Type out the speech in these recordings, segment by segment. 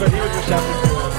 But he was receptive to it.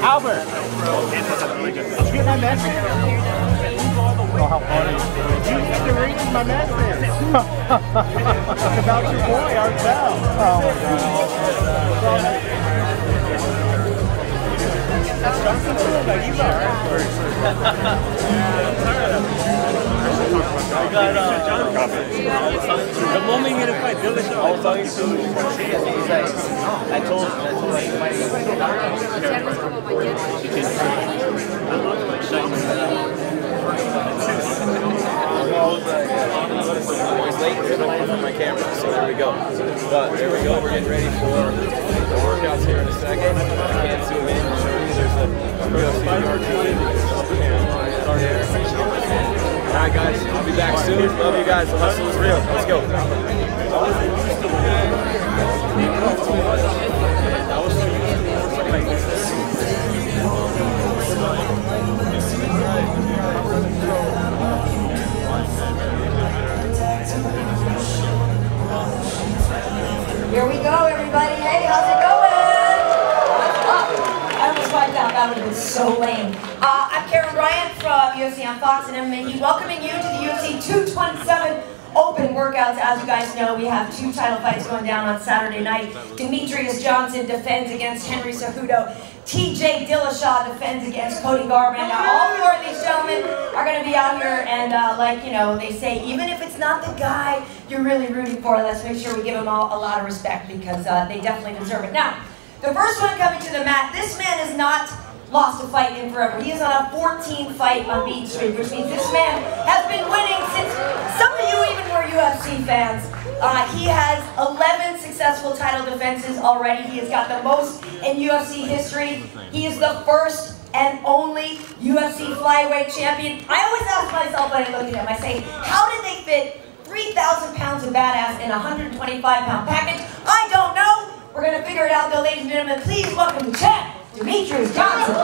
Albert! Did you get my message? Oh, how funny. You need to read my message. It's about your boy, Artel. Oh, my God. That's Johnson. He's all right. We got the moment you get a fight, Dillish. I was talking to him. He's like, I told him he might get It's late because I don't have my camera, so there we go. But there we go, we're getting ready for the workouts here in a second. I can't zoom in and show you. There's a UFC cartoon. Alright guys, I'll be back soon. Love you guys. The hustle is real. Let's go. Here we go, everybody. Hey, how's it going? What's up? I almost wiped out. That would have been so lame. I'm Karen Bryant from UFC on Fox and MMA, welcoming you to the UFC 227 Open workouts. As you guys know, we have 2 title fights going down on Saturday night. Demetrius Johnson defends against Henry Cejudo. TJ Dillashaw defends against Cody Garbrandt. Now, all 4 of these gentlemen are going to be out here, and like, you know, they say, even if it's not the guy you're really rooting for, let's make sure we give them all a lot of respect, because they definitely deserve it. Now, the first one coming to the mat, this man has not lost a fight in forever. He is on a 14-fight unbeaten streak, which means this man has been winning since some of you even were UFC fans. He has 11 successful title defenses already. He has got the most in UFC history. He is the first and only UFC flyweight champion. I always ask myself when I look at him, I say, how did they fit 3,000 pounds of badass in a 125-pound package? I don't know. We're going to figure it out though, ladies and gentlemen. Please welcome the champ, Demetrius Johnson.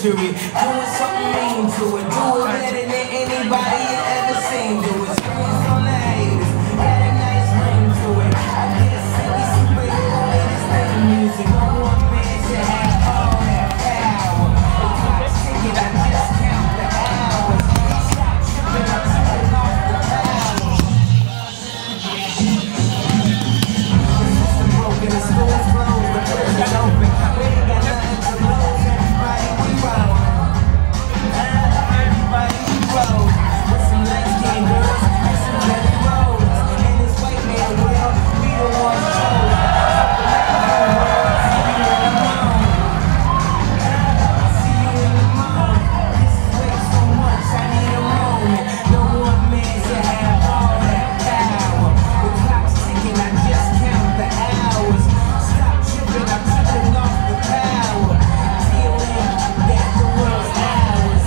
treasury. Doing something mean to it. Do it better than anybody you ever seen. Do it. Screens on the haters. Got a nice ring to it. I guess silly superhero in this thing music. No one man should have all that power. The clock's ticking, I just count the hours. Stop tripping, I'm turning off the power. The system broken, the school's closed, the prison's open. We ain't got nothing to lose. Everybody we roll. Everybody we roll. With some light-skinned girls and some jelly rolls. In this white man world, we the ones told. See you in the morning. See you in the morning. This is way so much, I need a moment. No one man should have all that power. The clock's ticking, I just count the hours. Stop tripping, I'm tripping off the power. Feeling that the world's ours.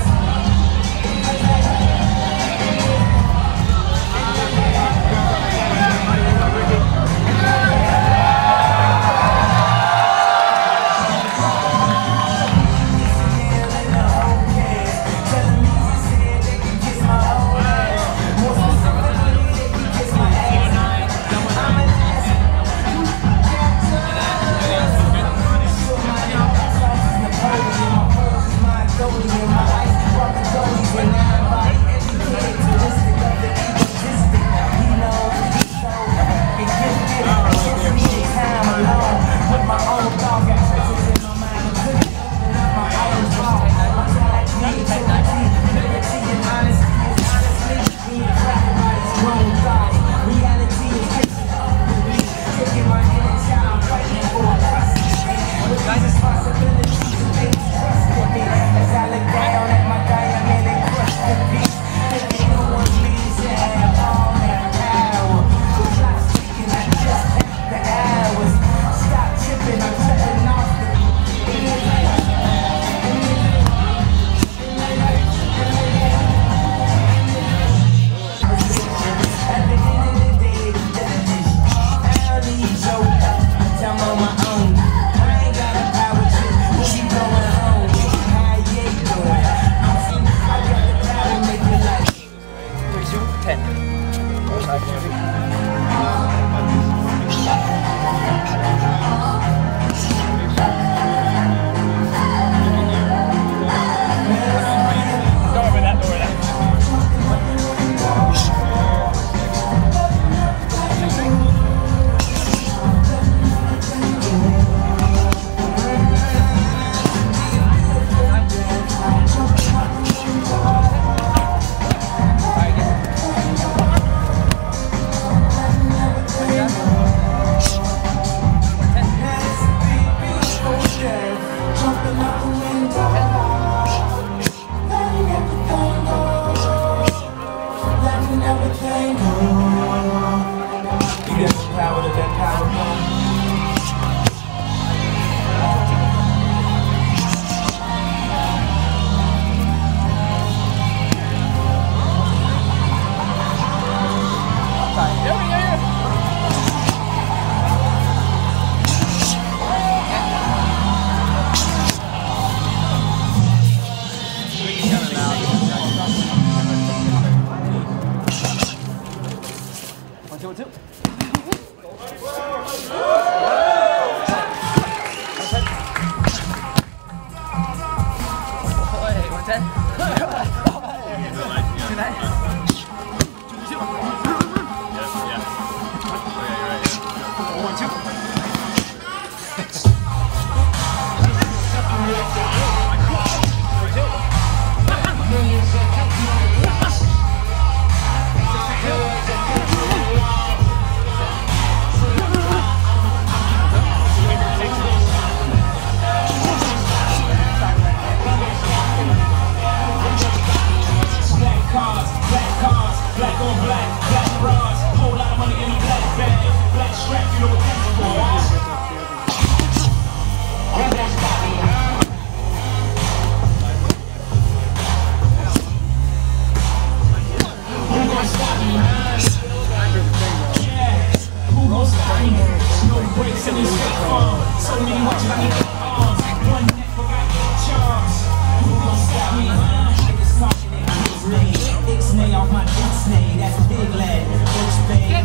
Ixnay off my Ixnay, that's big lad. Coach Bay,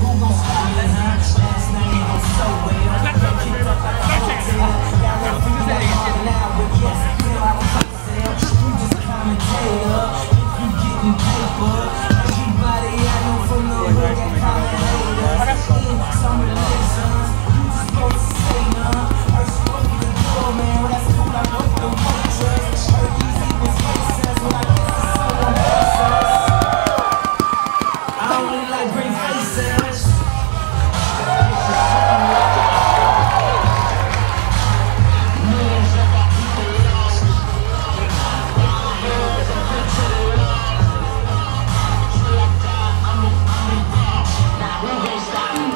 who gon' stop me, huh? Last night it was so well. Kicked up like a hotel. Got ready for you now, but yes, you know I was myself. You just commentator, if you getting paper. Everybody I know from the hood got commentators. Some of the lessons, you just supposed to say none. First you open the door, man, well that's cool, I know the waitress. Heard these evils faces, well I guess it's so on. I don't really like great faces.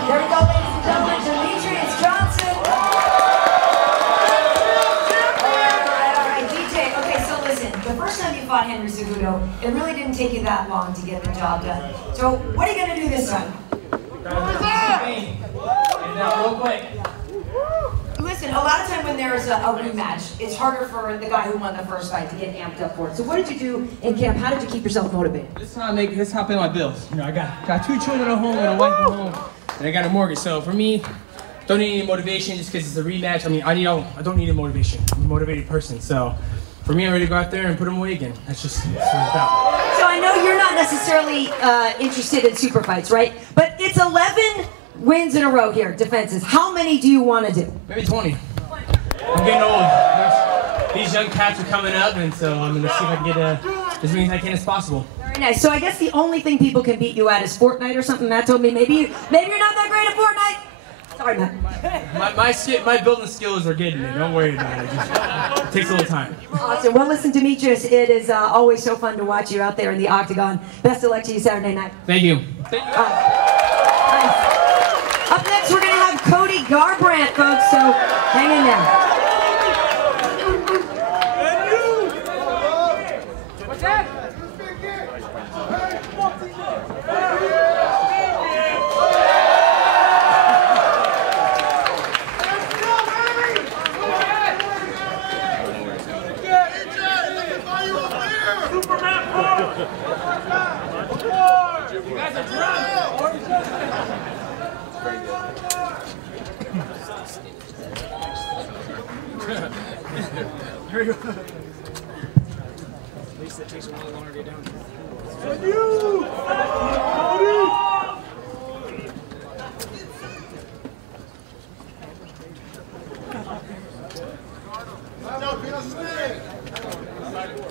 There we go, ladies and gentlemen, Demetrius Johnson. All right, DJ. Okay, so listen, the first time you fought Henry Cejudo, it really didn't take you that long to get the job done. So what are you going to do this time? Real quick. Listen, a lot of time when there's a rematch, it's harder for the guy who won the first fight to get amped up for it. So what did you do in camp? How did you keep yourself motivated? This is how I pay my bills. You know, I got 2 children at home and a wife at home, and I got a mortgage. So for me, don't need any motivation just because it's a rematch. I mean, I don't need a motivation. I'm a motivated person. So for me, I'm ready to go out there and put them away again. That's what it's about. So I know you're not necessarily interested in super fights, right? But it's 11 wins in a row here, defenses. How many do you want to do? Maybe 20. I'm getting old. These young cats are coming up, and so I'm going to see if I can get as many as I can as possible. Very nice. So I guess the only thing people can beat you at is Fortnite or something. Matt told me maybe you're not that great at Fortnite. Sorry, Matt. My building skills are getting me. Don't worry about it. It takes a little time. Awesome. Well, listen, Demetrius, it is always so fun to watch you out there in the octagon. Best of luck to you Saturday night. Thank you. Nice. Up next, we're going to have Cody Garbrandt, folks, so hang in there. What's that? You guys are drunk. Here we go. At least it takes a little longer to get down.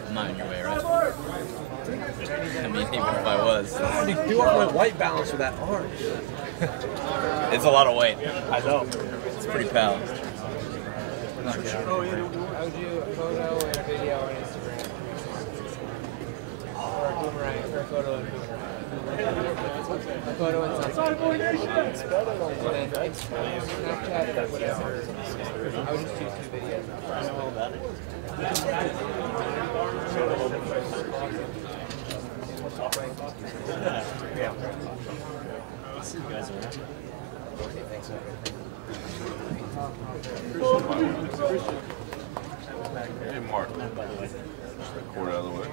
I'm not in your way, right? I mean, even if I was. You are my white balance for that arm. It's a lot of weight. I know. It's pretty pal. I would do a photo and a video on Instagram. Or a boomerang, or a photo and a boomerang. A photo and something. And then Snapchat or whatever. I would just choose 2 videos. I know all about it. Yeah. See you guys around. Okay, thanks. Hey, Mark. Record out of the way.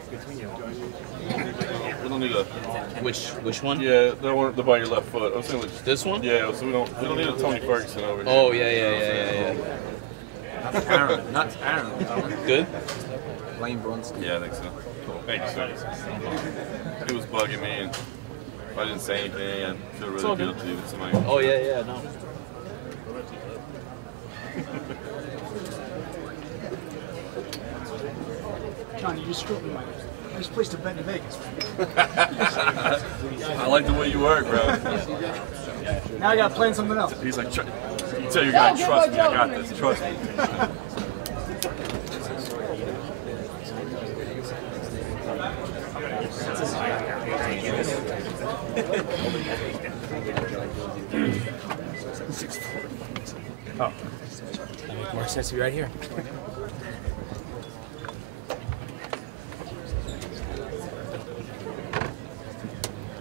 We don't need a. Which one? Yeah, the one by your left foot. I was saying like This one? Yeah, so we don't need a Tony Ferguson over here. Oh yeah. Not Aaron. Not Aaron. Good. Lane Brunson. Yeah, I think so. Cool. Thank you, sir. He was bugging me, and if I didn't say anything, I'd feel really guilty with somebody. Oh yeah, no. Johnny, you just screwed me. I just placed a bet in Vegas. I like the way you work, bro. Now I gotta plan something else. He's like, you tell your guy, trust me, I got this, trust me. Oh, that makes more sense to be right here.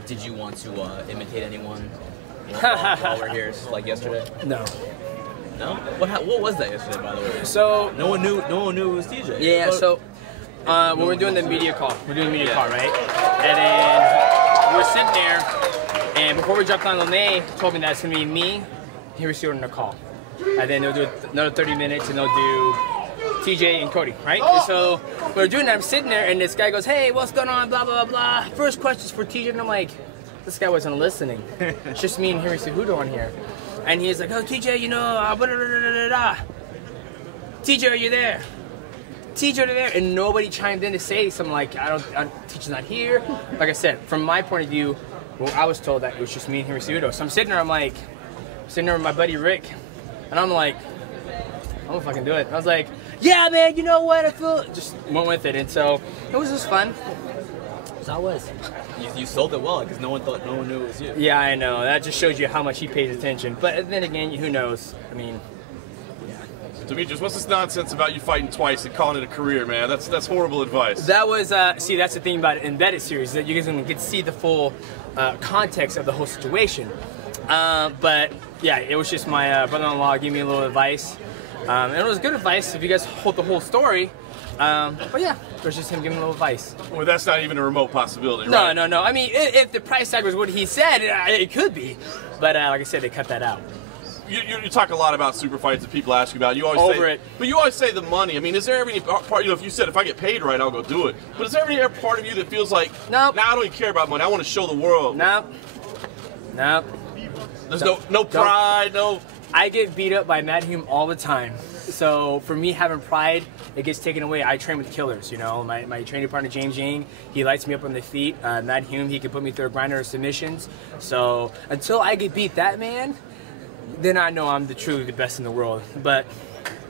Did you want to imitate anyone while we're here, like yesterday? No. No? What was that yesterday, by the way? So No one knew it was TJ. yeah, so when we're doing the media call. We're doing the media call, right? And then we're sitting there, and before we jumped on the lane, told me that it's gonna be me, Henry Stewart, and a call. And then they'll do another 30 minutes, and they'll do TJ and Cody, right? And so we're doing that. I'm sitting there, and this guy goes, "Hey, what's going on? Blah blah blah blah. First question's for TJ," and I'm like, "This guy wasn't listening. It's just me and Henry Cejudo on here." And he's like, "Oh, TJ, you know, blah, blah, blah, blah, blah. TJ, are you there? TJ, are you there?" And nobody chimed in to say something like, TJ's not here. Like I said, from my point of view, well, I was told that it was just me and Henry Cejudo. So I'm sitting there, sitting there with my buddy Rick, and I'm like, I'm gonna fucking do it. And I was like, "Yeah, man, you know what? I feel," just went with it. And so it was just fun. So I was. You sold it well because no one knew it was you. Yeah, I know. That just shows you how much he pays attention. But then again, who knows? I mean, Demetrius, what's this nonsense about you fighting twice and calling it a career, man? That's horrible advice. that was, see, that's the thing about an embedded series, that you guys don't get to see the full context of the whole situation. But yeah, it was just my brother-in-law gave me a little advice. And it was good advice if you guys hold the whole story. But yeah, it was just him giving a little advice. Well, that's not even a remote possibility, right? No. I mean, if the price tag was what he said, it could be. But like I said, they cut that out. You talk a lot about super fights that people ask you about. You always say, but you always say the money. I mean, is there any part, if you said, if I get paid right, I'll go do it. But is there any part of you that feels like, nope, nah, I don't even care about money. I want to show the world. Nope. There's no pride, no. I get beat up by Matt Hume all the time. So for me, having pride, it gets taken away. I train with killers, you know. My training partner, James Yang, he lights me up on the feet. Matt Hume, he can put me through a grinder of submissions. So until I get beat that man, then I know I'm truly the best in the world. But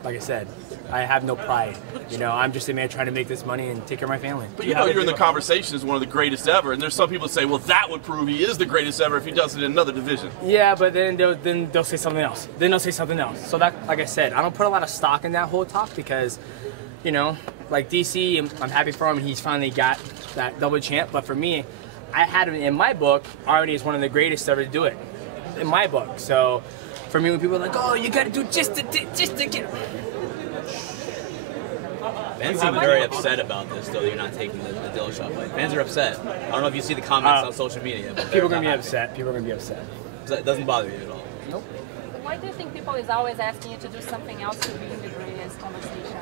like I said, I have no pride. You know, I'm just a man trying to make this money and take care of my family. But you know, you're in the conversation as one of the greatest ever, and there's some people that say, well, that would prove he is the greatest ever if he does it in another division. Yeah, but then they'll say something else. Then they'll say something else. So that, like I said, I don't put a lot of stock in that whole talk because, you know, like DC, I'm happy for him. He's finally got that double champ. But for me, I had him in my book already as one of the greatest ever to do it, in my book. So for me, when people are like, oh, you got to do just to get. Fans seem very upset about this, though, that you're not taking the Dillashaw fight. Fans are upset. I don't know if you see the comments on social media. But people are going to be upset. People are going to be upset. It doesn't bother you at all? Nope. Why do you think people is always asking you to do something else to be in the greatest conversation?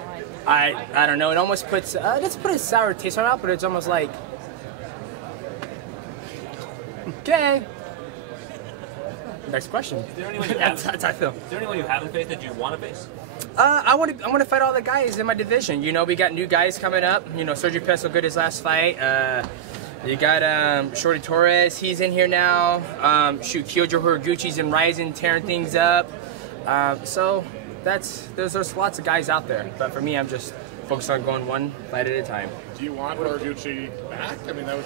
Like, I don't know. It almost puts, let's put a sour taste on it, but it's almost like, okay. Next question. Is there anyone you That's how I feel. Is there anyone you haven't faced that you want to face? I want to fight all the guys in my division. You know, we got new guys coming up. You know, Sergio Pettis looked good his last fight. You got Shorty Torres. He's in here now. Kyojo Horiguchi's in Rising, tearing things up. So there's lots of guys out there. But for me, I'm just focused on going one fight at a time. Do you want Horiguchi back? I mean, that was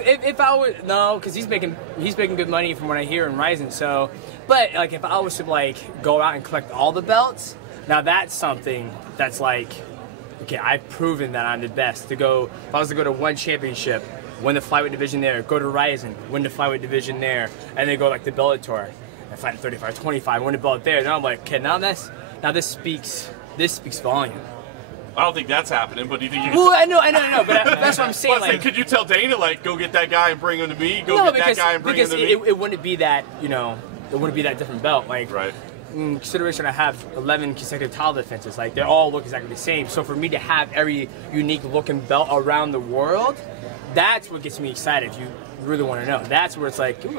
if I would, no, because he's making good money from what I hear in Rising. So, but like if I was to like go out and collect all the belts, now that's something that's like, okay, I've proven that I'm the best. If I was to go to one championship, win the flyweight division there, go to Rising, win the flyweight division there, and then go like to Bellator and fight at 35, 25, win the belt there. Then I'm like, okay, now this speaks volume. I don't think that's happening, but do you think you can... Well, I know, but that's what I'm saying. Well, like, could you tell Dana, like, go get that guy and bring him to me? Get that guy and bring him to me? It wouldn't be that, you know, it wouldn't be that different belt. Like, right. In consideration, I have 11 consecutive title defenses. Like, they all look exactly the same. So for me to have every unique looking belt around the world, that's what gets me excited. If you really want to know, that's where it's like, ooh,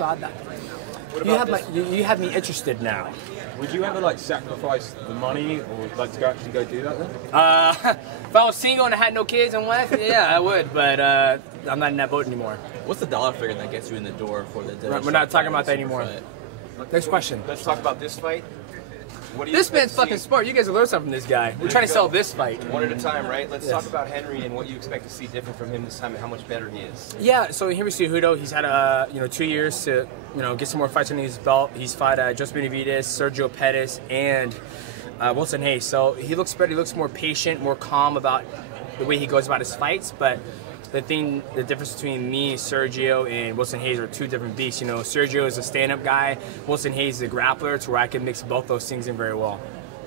you have me interested now. Would you ever like sacrifice the money or like to actually go do that then? If I was single and I had no kids and wife, yeah, I would. But I'm not in that boat anymore. What's the dollar figure that gets you in the door for the Dillashaw? We're not talking about that anymore. Next question. Let's talk about this fight. What do you This man's fucking smart. You guys will learn something from this guy. We're trying to sell this fight. One at a time, right? Let's talk about Henry and what you expect to see different from him this time and how much better he is. Yeah, so Henry Cejudo, he's had 2 years to get some more fights under his belt. He's fought Joseph Benavidez, Sergio Pettis, and Wilson Hayes. So he looks better. He looks more patient, more calm about the way he goes about his fights. But the difference between me, Sergio, and Wilson Hayes are two different beasts. You know, Sergio is a stand-up guy. Wilson Hayes is a grappler, to where I can mix both those things in very well.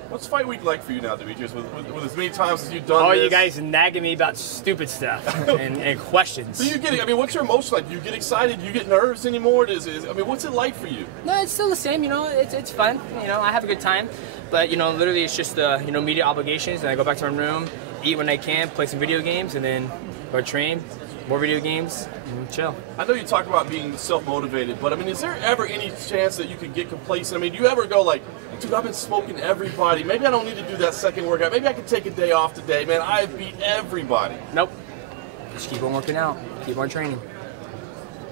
What's fight week like for you now, Demetrius? With as many times as you've done this? You guys nagging me about stupid stuff and questions. So you get, I mean, what's your emotion like? Do you get excited? Do you get nervous anymore? I mean, what's it like for you? No, it's still the same. You know, it's fun. You know, I have a good time. But, you know, literally it's just, you know, media obligations. And I go back to my room, eat when I can, play some video games, and then go train, more video games, and chill. I know you talk about being self-motivated, but, I mean, is there ever any chance that you could get complacent? I mean, do you ever go like, dude, I've been smoking everybody. Maybe I don't need to do that second workout. Maybe I can take a day off today. Man, I've beat everybody. Nope. Just keep on working out. Keep on training.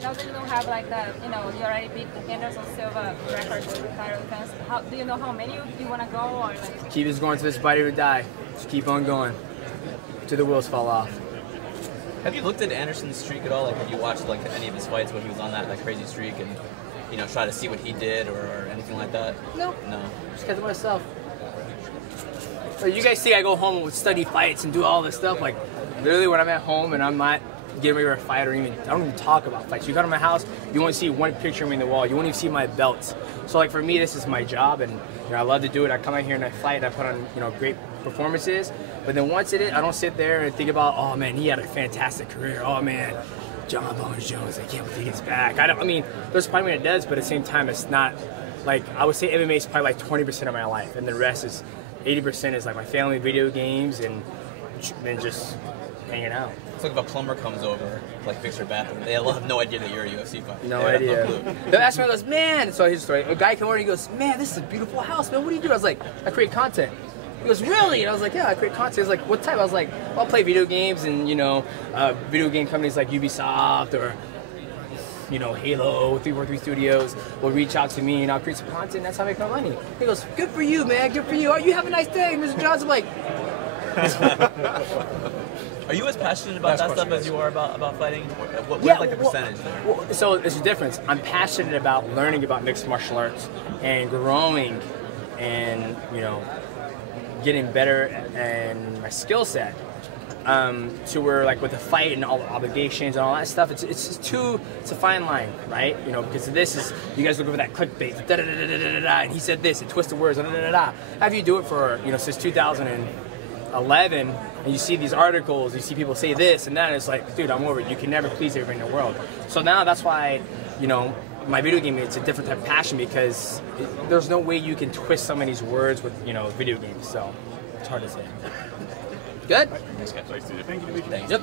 Now that you don't have like that, you know, you already beat Anderson Silva record with title defense. Do you know how many you want to go, or like? Keep just going to this fight or die. Just keep on going till the wheels fall off. Have you looked into Anderson's streak at all? Like, have you watched like any of his fights when he was on that crazy streak and, you know, try to see what he did or anything like that? No. No. Just kept to myself. You guys see I go home and study fights and do all this stuff. Like, literally when I'm at home and I'm not getting ready for a fight or I don't even talk about fights. You go to my house, you won't see one picture of me in the wall. You won't even see my belts. So like for me, this is my job, and you know, I love to do it. I come out here and I fight and I put on, you know, great performances. But then once it is, I don't sit there and think about, oh man, he had a fantastic career. Oh man, John Bones Jones, I can't believe he gets back. I mean, there's part of me that does, but at the same time, it's not like, I would say MMA is probably like 20% of my life, and the rest is 80% is like my family, video games, and then just hanging out. It's like if a plumber comes over, like fix your bathroom, they'll have no idea that you're a UFC fighter. No idea. They'll ask me, goes, man, so here's the story. A guy came over and he goes, man, this is a beautiful house, man. What do you do? I was like, I create content. He goes, really? And I was like, yeah, I create content. He was like, what type? I was like, well, I'll play video games, and you know, video game companies like Ubisoft or, you know, Halo, 343 Studios will reach out to me and I'll create some content, and that's how I make my money. He goes, good for you, man, good for you. Oh, you have a nice day, Mr. Johnson. I'm like, are you as passionate about that stuff as you are about fighting? What's like the percentage there? Well, so there's a difference. I'm passionate about learning about mixed martial arts and growing and, you know, getting better and my skill set. To where like with the fight and all the obligations and all that stuff, it's a fine line, right? You know, because this is, you guys look over that clickbait, da da da da da da, and he said this, and twisted words, da da da da. Have you do it for, you know, since 2011, and you see these articles, you see people say this and that, and it's like, dude, I'm over it. You can never please everybody in the world. So now that's why, you know, my video game, it's a different type of passion, because there's no way you can twist so many words with, you know, video games. So it's hard to say. Good? Thanks, guys. Nice to meet you. Thank you, Demetrius. Thanks. Yep.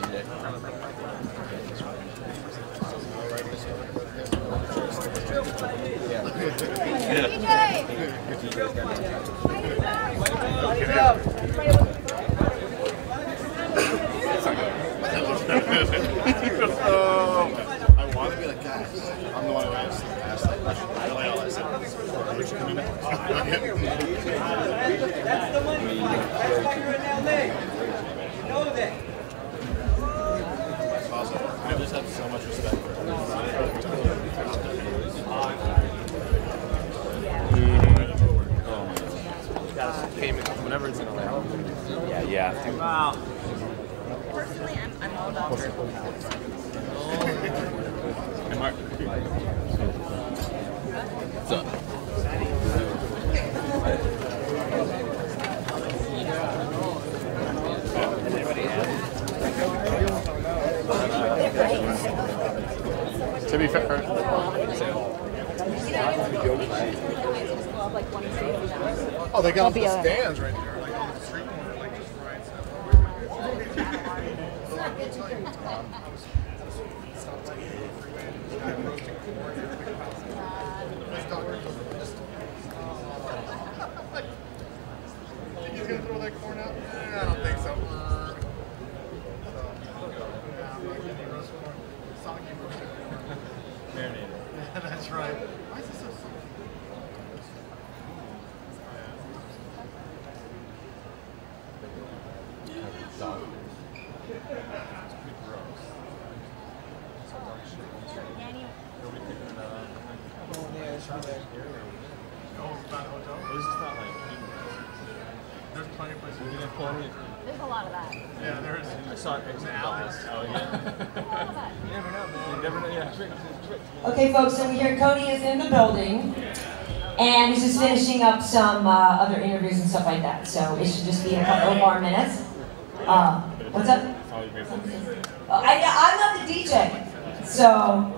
I want to be like, guys, I'm the one who asked that question. Really, all I said was, "Would you come in?" That's the money. Know that. Awesome. I just have so much respect for Whenever it's in a lab. Yeah, you have to. Wow. Personally, I'm all about it. Hey, Mark. What's up? To be fair. Oh, they got the stands right there, like on the street corner, like just Think he's gonna throw that corn out? I don't think so. That's right. Why is this so slow? There's plenty of places. There's a lot of that. Yeah, there is. I saw it in the alleys. Oh, yeah. You never know, man. You never know. Yeah. Okay, folks, so we hear Cody is in the building, And he's just finishing up some other interviews and stuff like that. So it should just be a couple more minutes. What's up? I'm not the DJ. So,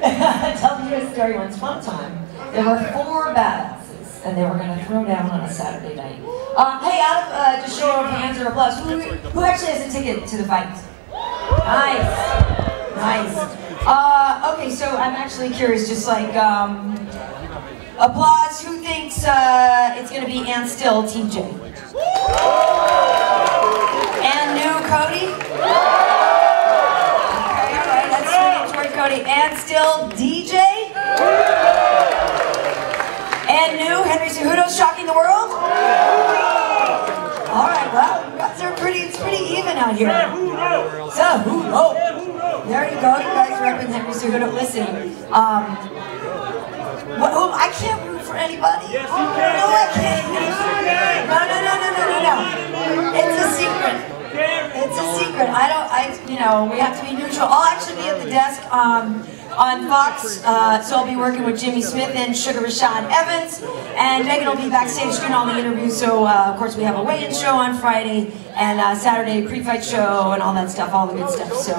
tell you a story once. One time, there were 4 badasses, and they were going to throw down on a Saturday night. Hey, out of just show of hands or applause, who actually has a ticket to the fight? Nice. Nice. Okay, so I'm actually curious, just like, applause, who thinks it's going to be and still TJ? And new Cody? Okay, alright, that's toward Cody. And still DJ? And new Henry Cejudo's shocking the world? Alright, well, you guys are it's pretty even out here. Cejudo! There you go, you guys repping Henry Cejudo. Listen, I can't root for anybody. Yes, you can. No, I can't. No. It's a secret. It's a secret. We have to be neutral. I'll actually be at the desk on Fox, so I'll be working with Jimmy Smith and Sugar Rashad Evans, and Megan will be backstage doing all the interviews. So, of course, we have a weigh-in show on Friday, and Saturday pre-fight show, and all that stuff, all the good stuff. So,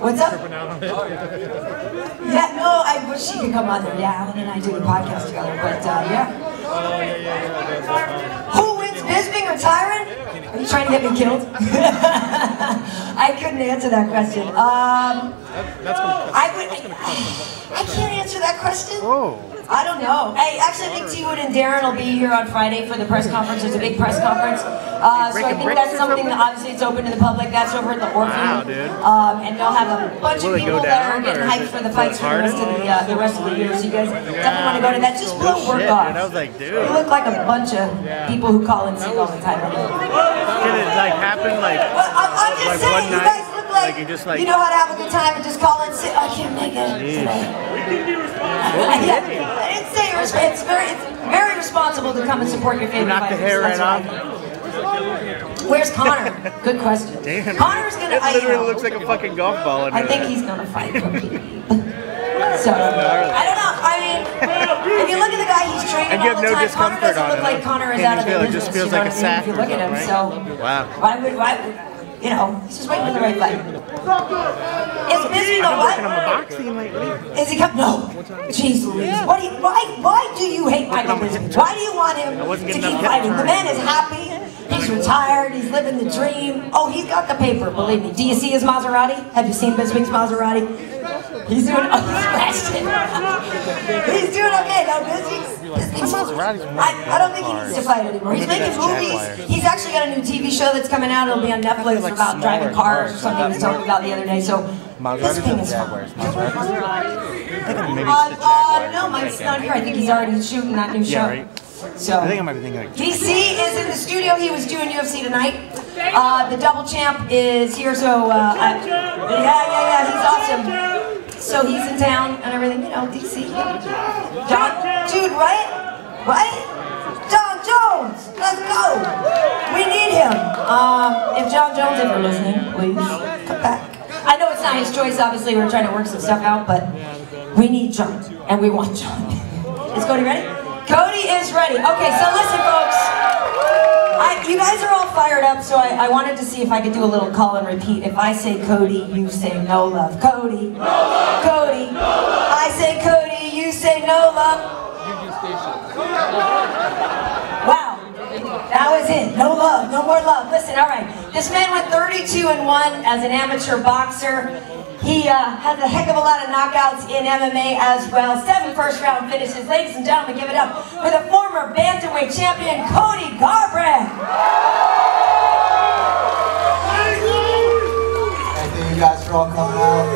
what's up? Yeah, no, I wish she could come on there. Yeah, Alan and I do the podcast together, but yeah. Who wins, Bisping or Tyron? Are you trying to get me killed? I couldn't answer that question. I can't answer that question. I don't know. I actually think T-Wood and Darren will be here on Friday for the press conference. There's a big press conference. So I think that's something that obviously it's open to the public. That's over at the Orpheum. And they'll have a bunch of people that are getting hyped for the fights for the rest of the year. So you guys definitely want to go to that. Just blow work off. You look like a bunch of people who call in sick all the time. Can it happen I'm just saying, you guys look like you know how to have a good time and just call in sick. I can't make it today. I didn't say it's very responsible to come and support your favorite fighters. Knock the hair right off. Where's Connor? Good question. Damn. Connor's gonna. It literally looks like a fucking golf ball. I think he's gonna fight. So I don't know. I mean, if you look at the guy he's training all the time, Connor doesn't look like Connor is out of the business. It just feels like a sack. If you look at him, so why would he's just waiting for the right fight. Is Bisping the what? Is he coming? No. Jeez Louise. Why do you hate Michael Bisping? Why do you want him to keep fighting? The man is happy. He's retired. He's living the dream. Oh, he's got the paper, believe me. Do you see his Maserati? Have you seen Bisping's Maserati? He's doing. Oh, he's crashed it. He's doing okay. No, Bisping's I don't think he needs to fight anymore. He's making movies. He's actually got a new TV show that's coming out. It'll be on Netflix about driving cars or something he was talking about the other day. So Bisping is fine. No, Mike's not here. I think he's already shooting that new show. So, I think I might be thinking like DC is in the studio. He was doing UFC tonight. The double champ is here, so yeah, he's awesome. So he's in town and everything, DC. John, dude, right? John Jones, let's go. We need him. If John Jones ever listening, please come back. I know it's not his choice. Obviously, we're trying to work some stuff out, but we need John and we want John. Is Cody ready? Cody is ready. Okay, so listen, folks. You guys are all fired up, so I wanted to see if I could do a little call and repeat. If I say Cody, you say no love. Cody. No love. Cody. No love. I say Cody, you say no love. Wow. That was it. No love. No more love. Listen, all right. This man went 32-1 as an amateur boxer. He has a heck of a lot of knockouts in MMA as well. 7 first-round finishes. Ladies and gentlemen, give it up for the former bantamweight champion, Cody Garbrandt. Thank you guys for all coming out.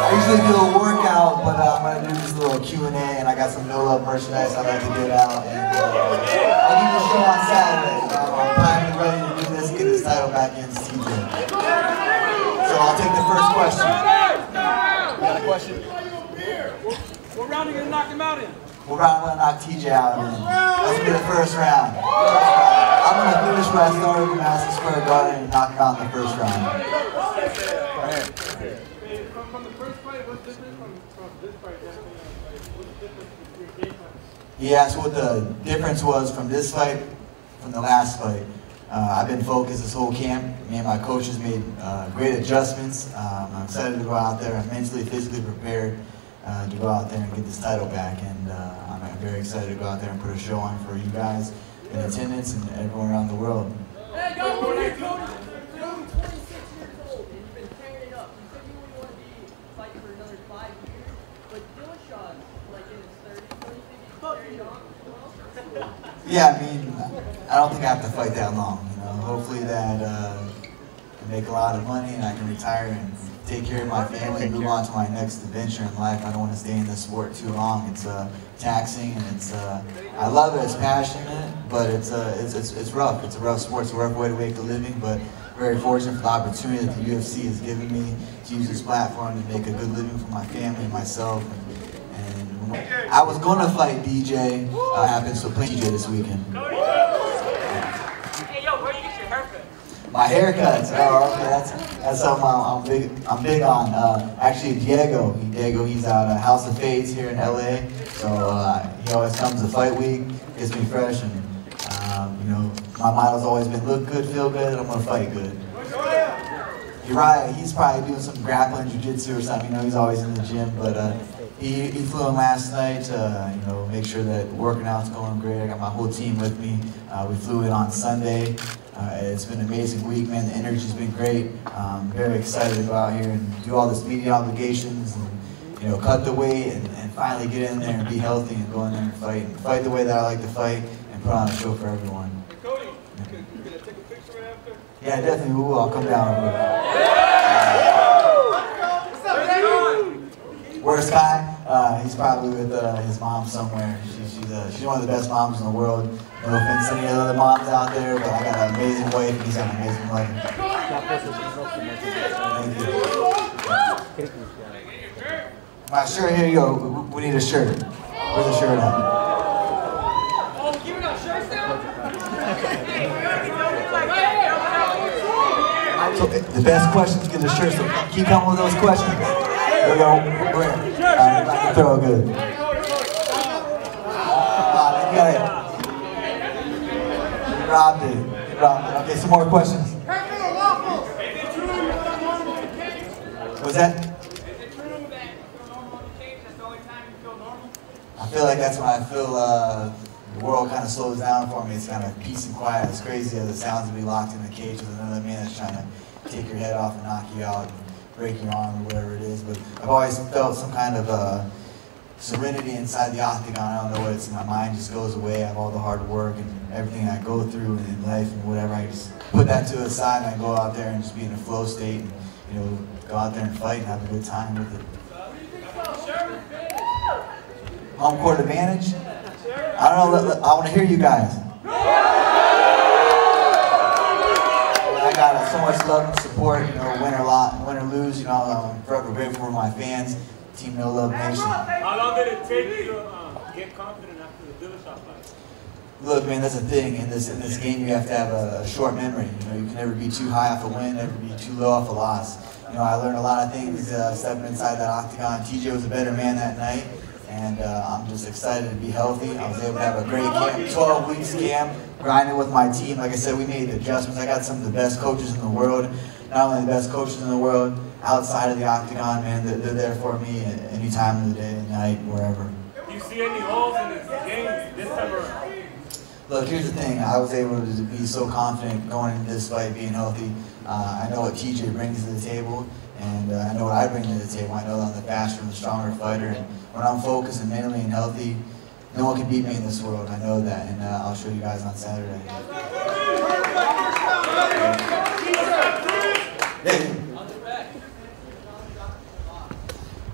I usually do a workout, but I'm going to do this little Q&A, and I got some No Love merchandise I'd like to get out. And I'll do the show on Saturday. I'm finally ready to do this, get this title back against TJ. So I'll take the first question. Got a question? What round are you going to knock him out in? What round I'm going to knock TJ out in? That's going to be the first round. I'm going to finish where I started in Madison Square Garden and knock him out in the first round. From the first fight, what's different from this fight? He asked what the difference was from this fight, from the last fight. I've been focused this whole camp. Me and my coaches made great adjustments. I'm excited to go out there. I'm mentally, physically prepared to go out there and get this title back. And I'm very excited to go out there and put a show on for you guys in attendance and everyone around the world. Hey, go, Cody. You're 26 years old. You've been tearing it up. You said you wouldn't want to be fighting for another 5 years, but Dillashaw, like in his 30s, don't you think he's very young? Yeah, I mean, I don't think I have to fight that long. You know, hopefully that I make a lot of money and I can retire and take care of my family and move on to my next adventure in life. I don't want to stay in this sport too long. It's taxing and it's I love it. It's passionate, but it's rough. It's a rough sport. It's a rough way to make a living, but very fortunate for the opportunity that the UFC has given me to use this platform to make a good living for my family and myself. And I was going to fight DJ. Happens to play DJ this weekend. Hey, yo, where do you get your haircut? My haircuts. Oh, okay. That's something I'm big on. Actually, Diego, he's out at House of Fades here in LA. So he always comes to fight week, gets me fresh, and you know, my motto's always been look good, feel good, and I'm gonna fight good. Uriah, he's probably doing some grappling, jiu-jitsu or something. You know, he's always in the gym, but he flew in last night to you know, make sure that working out's going great. I got my whole team with me. We flew in on Sunday. It's been an amazing week, man. The energy's been great. I'm very excited to go out here and do all this media obligations and, you know, cut the weight and finally get in there and be healthy and go in there and fight the way that I like to fight and put on a show for everyone. Hey, Cody, you gonna take a picture right after? Yeah, definitely. We will. I'll come down over there. What's up, baby? Where's Kai? He's probably with his mom somewhere. She's one of the best moms in the world. No offense to any other moms out there, but I got an amazing wife and he's got an amazing wife. Thank you. My shirt, here you go. We need a shirt. Where's the shirt at? Oh, giving out shirts now? So the best questions get a shirt, so keep coming with those questions. There we go. We're in. I can throw it good. You got it. Robbed it. Okay, some more questions. What's that? I feel like that's when I feel the world kind of slows down for me. It's kind of peace and quiet. As crazy as it sounds to be locked in a cage with another man that's trying to take your head off and knock you out and break your arm or whatever it is. But I've always felt some kind of serenity inside the octagon. I don't know what it's in. My mind just goes away. I have all the hard work and everything I go through in life and whatever. I just put that to the side and I go out there and just be in a flow state and, you know, go out there and fight and have a good time with it. Home court advantage? I don't know. I want to hear you guys. I got so much love and support. You know, win or lose. You know, I'm forever grateful for my fans. Team No Love Nation. How long did it take you to get confident after the Dillashaw fight? Look, man, that's the thing. In this game, you have to have a short memory. You know, you can never be too high off a win, never be too low off a loss. You know, I learned a lot of things stepping inside that octagon. TJ was a better man that night, and I'm just excited to be healthy. I was able to have a great camp, 12 weeks camp, grinding with my team. Like I said, we made adjustments. I got some of the best coaches in the world. Not only the best coaches in the world, outside of the octagon, man, they're there for me at any time of the day, night, wherever. Do you see any holes in this game this time around? Look, here's the thing. I was able to be so confident going into this fight, being healthy. I know what TJ brings to the table, and I know what I bring to the table. I know that I'm the faster and the stronger fighter, and when I'm focused and mentally and healthy, no one can beat me in this world. I know that, and I'll show you guys on Saturday.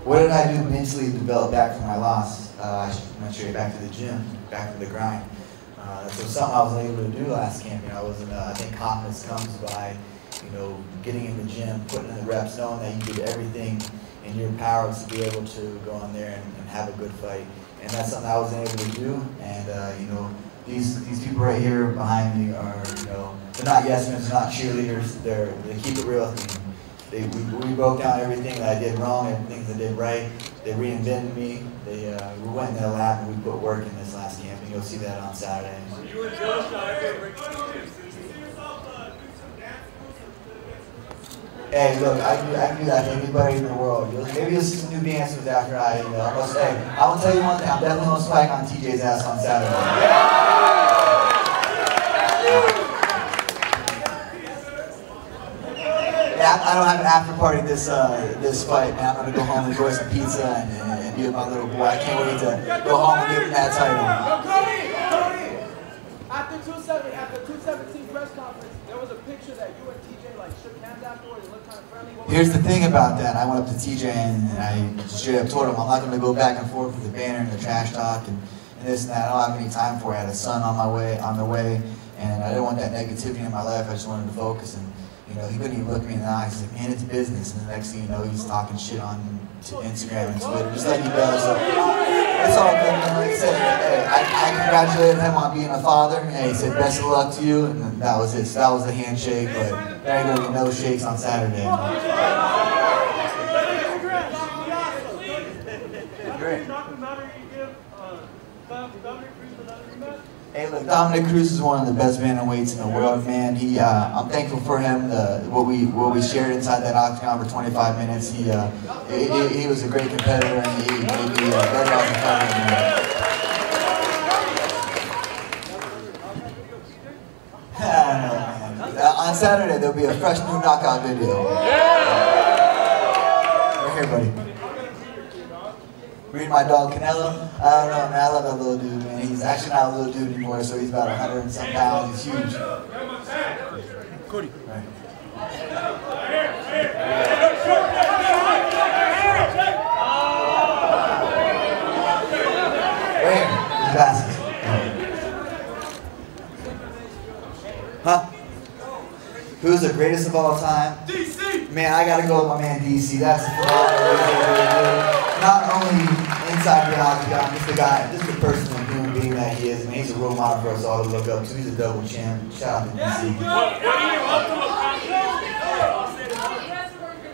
What did I do mentally to develop back from my loss? I went straight back to the gym, back to the grind. So something I wasn't able to do last camp. You know, I think confidence comes by, you know, getting in the gym, putting in the reps, knowing that you did everything in your power to be able to go in there and have a good fight. And that's something I wasn't able to do. And you know, these people right here behind me are, you know, they're not yes men, they're not cheerleaders. They keep it real with me. we broke down everything that I did wrong and things I did right. They reinvented me. We went in their lap and we put work in this last camp, and you'll see that on Saturday. Hey, look, I can do that to anybody in the world. Maybe you'll see some new dancers after I, hey, I will tell you one thing, I'm definitely going to spike on TJ's ass on Saturday. Yeah, I don't have an after party this fight, man. I'm going to go home and enjoy some pizza and be with my little boy. I can't wait to go home and give him that title. Cody! After 217 press conference, there was a picture that you and TJ like shook hands afterwards and looked kind of friendly. Here's the thing about that. I went up to TJ and I straight up told him I'm not going to go back and forth with the banner and the trash talk and this and that. I don't have any time for it. I had a son on the way, and I didn't want that negativity in my life. I just wanted to focus. And you know, he couldn't even look me in the eye. He's like, man, it's business. And the next thing you know, he's talking shit on to Instagram and Twitter, just like he does. So it's all good, man. Like I said, hey, I congratulated him on being a father. Hey, he said, best of luck to you. And that was it. So that was the handshake, but there ain't gonna be no shakes on Saturday. Great. Hey, look, Dominic Cruz is one of the best bantamweights in the world, man. I'm thankful for him. What we shared inside that octagon for 25 minutes. He was a great competitor, and he made me better off the fighter. On Saturday, there'll be a fresh new knockout video. Right here, buddy. Read my dog Canelo. I don't know, man. I love that little dude, man. He's actually not a little dude anymore, so he's about 100 and some pounds. He's huge. Cody. Right. Where? His glasses. Huh? Who's the greatest of all time? DC! Man, I gotta go with my man DC. That's phenomenal. Not only inside the octagon, just the person and human being that he is. I mean, he's a role model for us all to look up to. He's a double champ. Shout out to DC.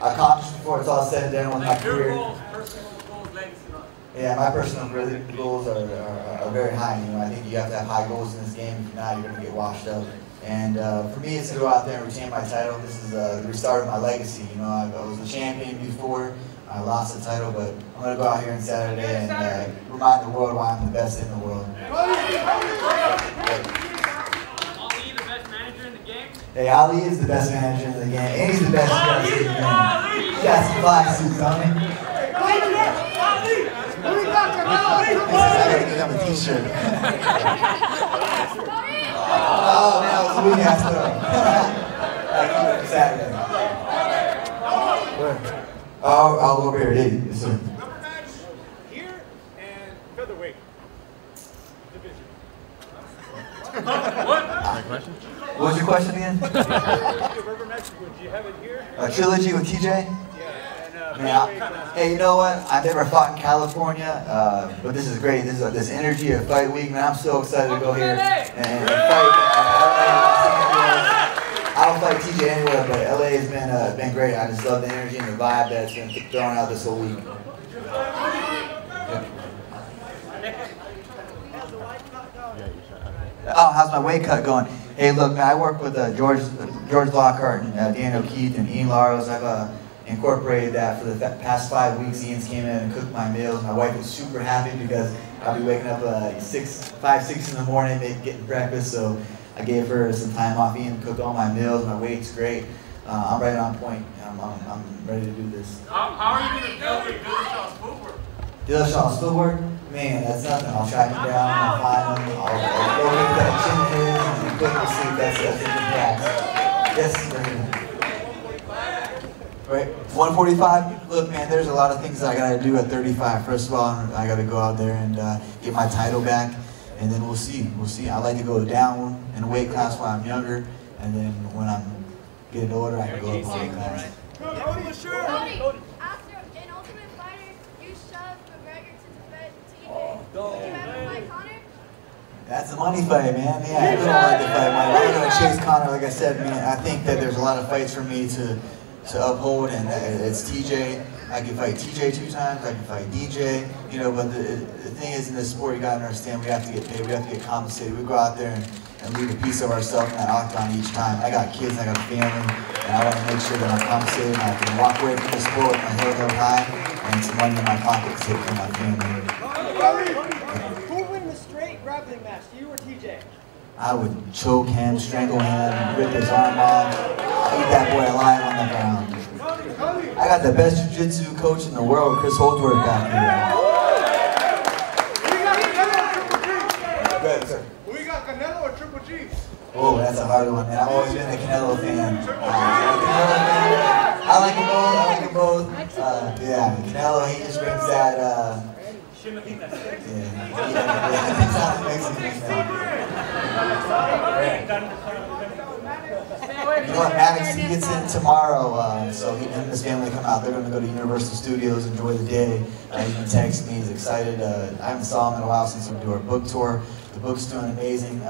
I accomplished before it's all said and done with my career. Yeah, my personal goals are very high. You know, I think you have to have high goals in this game. If you're not, you're gonna get washed up. And for me, it's to go out there and retain my title. This is the restart of my legacy. You know, I was a champion before. I lost the title, but I'm going to go out here on Saturday and remind the world why I'm the best in the world. Ali, the best manager in the game? Hey, Ali is the best manager in the game, and he's the best judge in the game. He got some fly suits on him. I gotta get him a t-shirt. Oh, man, that was a weak ass throw. I'll keep it for Saturday. Where? I'll go over here, Dave. Yes, sir. Here and featherweight division. What was your question again? Rubber match, do you have it here? A trilogy with TJ? Yeah. Hey, you know what? I never fought in California, but this is great. This energy of fight week, man. I'm so excited to go here and fight. I don't fight TJ anywhere, but LA has been great. I just love the energy and the vibe that's been thrown out this whole week. Yep. Oh, how's my weight cut going? Hey, look, man, I work with George Lockhart and Daniel Keith and Ian Laros. I've incorporated that for the past 5 weeks. Ian's came in and cooked my meals. My wife is super happy because I'll be waking up 5, 6 in the morning, getting breakfast. So I gave her some time off. Ian cooked all my meals. My weight's great. I'm right on point. I'm ready to do this. How are you going to deal with Dillashaw's footwork? Dillashaw's footwork? Man, that's nothing. I'll track him down. I'll find him. I'll go get that chin of his and put him to sleep. That's a good practice. Yes, we're here. Right, 145. Look, man, there's a lot of things that I gotta do at 35. First of all, I gotta go out there and get my title back, and then we'll see. I like to go down in a weight class while I'm younger, and then when I'm getting older, I can go up a weight class. Cody, after an Ultimate Fighter, you shoved McGregor to the bed to TJ. Did you ever fight Conor? That's a money fight, man. Yeah, I don't like to fight money. I'm gonna chase Conor, like I said, man. I think that there's a lot of fights for me to uphold, and it's TJ. I can fight TJ 2 times, I can fight DJ, you know, but the thing is, in this sport, you gotta understand, we have to get paid, we have to get compensated. We go out there and leave a piece of ourselves in that octagon each time. I got kids, I got a family, and I want to make sure that I'm compensated, and I can walk away from the sport with my head held high, and some money in my pocket to take care of my family. Who would win the straight grappling match, you or TJ? I would choke him, strangle him, rip his arm off, eat that boy alive on the ground. I got the best jiu-jitsu coach in the world, Chris Holdsworth, back here. We got Canelo or Triple G? Oh, that's a hard one, man. I've always been a Canelo fan. I like them both. Yeah, Canelo, he just brings that, You know what, Maddox, he gets in tomorrow, so he and his family come out. They're going to go to Universal Studios, enjoy the day. He can text me, he's excited. I haven't saw him in a while since we do our book tour. The book's doing amazing.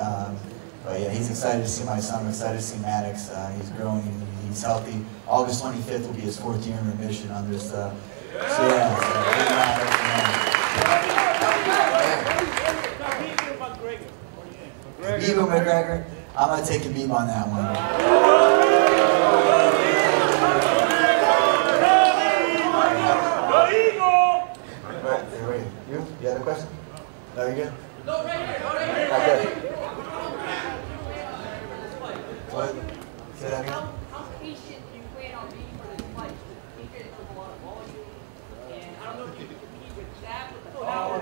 But yeah, he's excited to see my son. I'm excited to see Maddox. He's growing, he's healthy. August 25th will be his 4th year in remission on this. So yeah. Khabib or McGregor? I'm going to take Khabib on that one. Wait. You had a question? No, you're good? No, right here. Okay. What? Say that again? How patient do you plan on being for this fight? TJ took a lot of volume, and I don't know if you can compete with that with the power.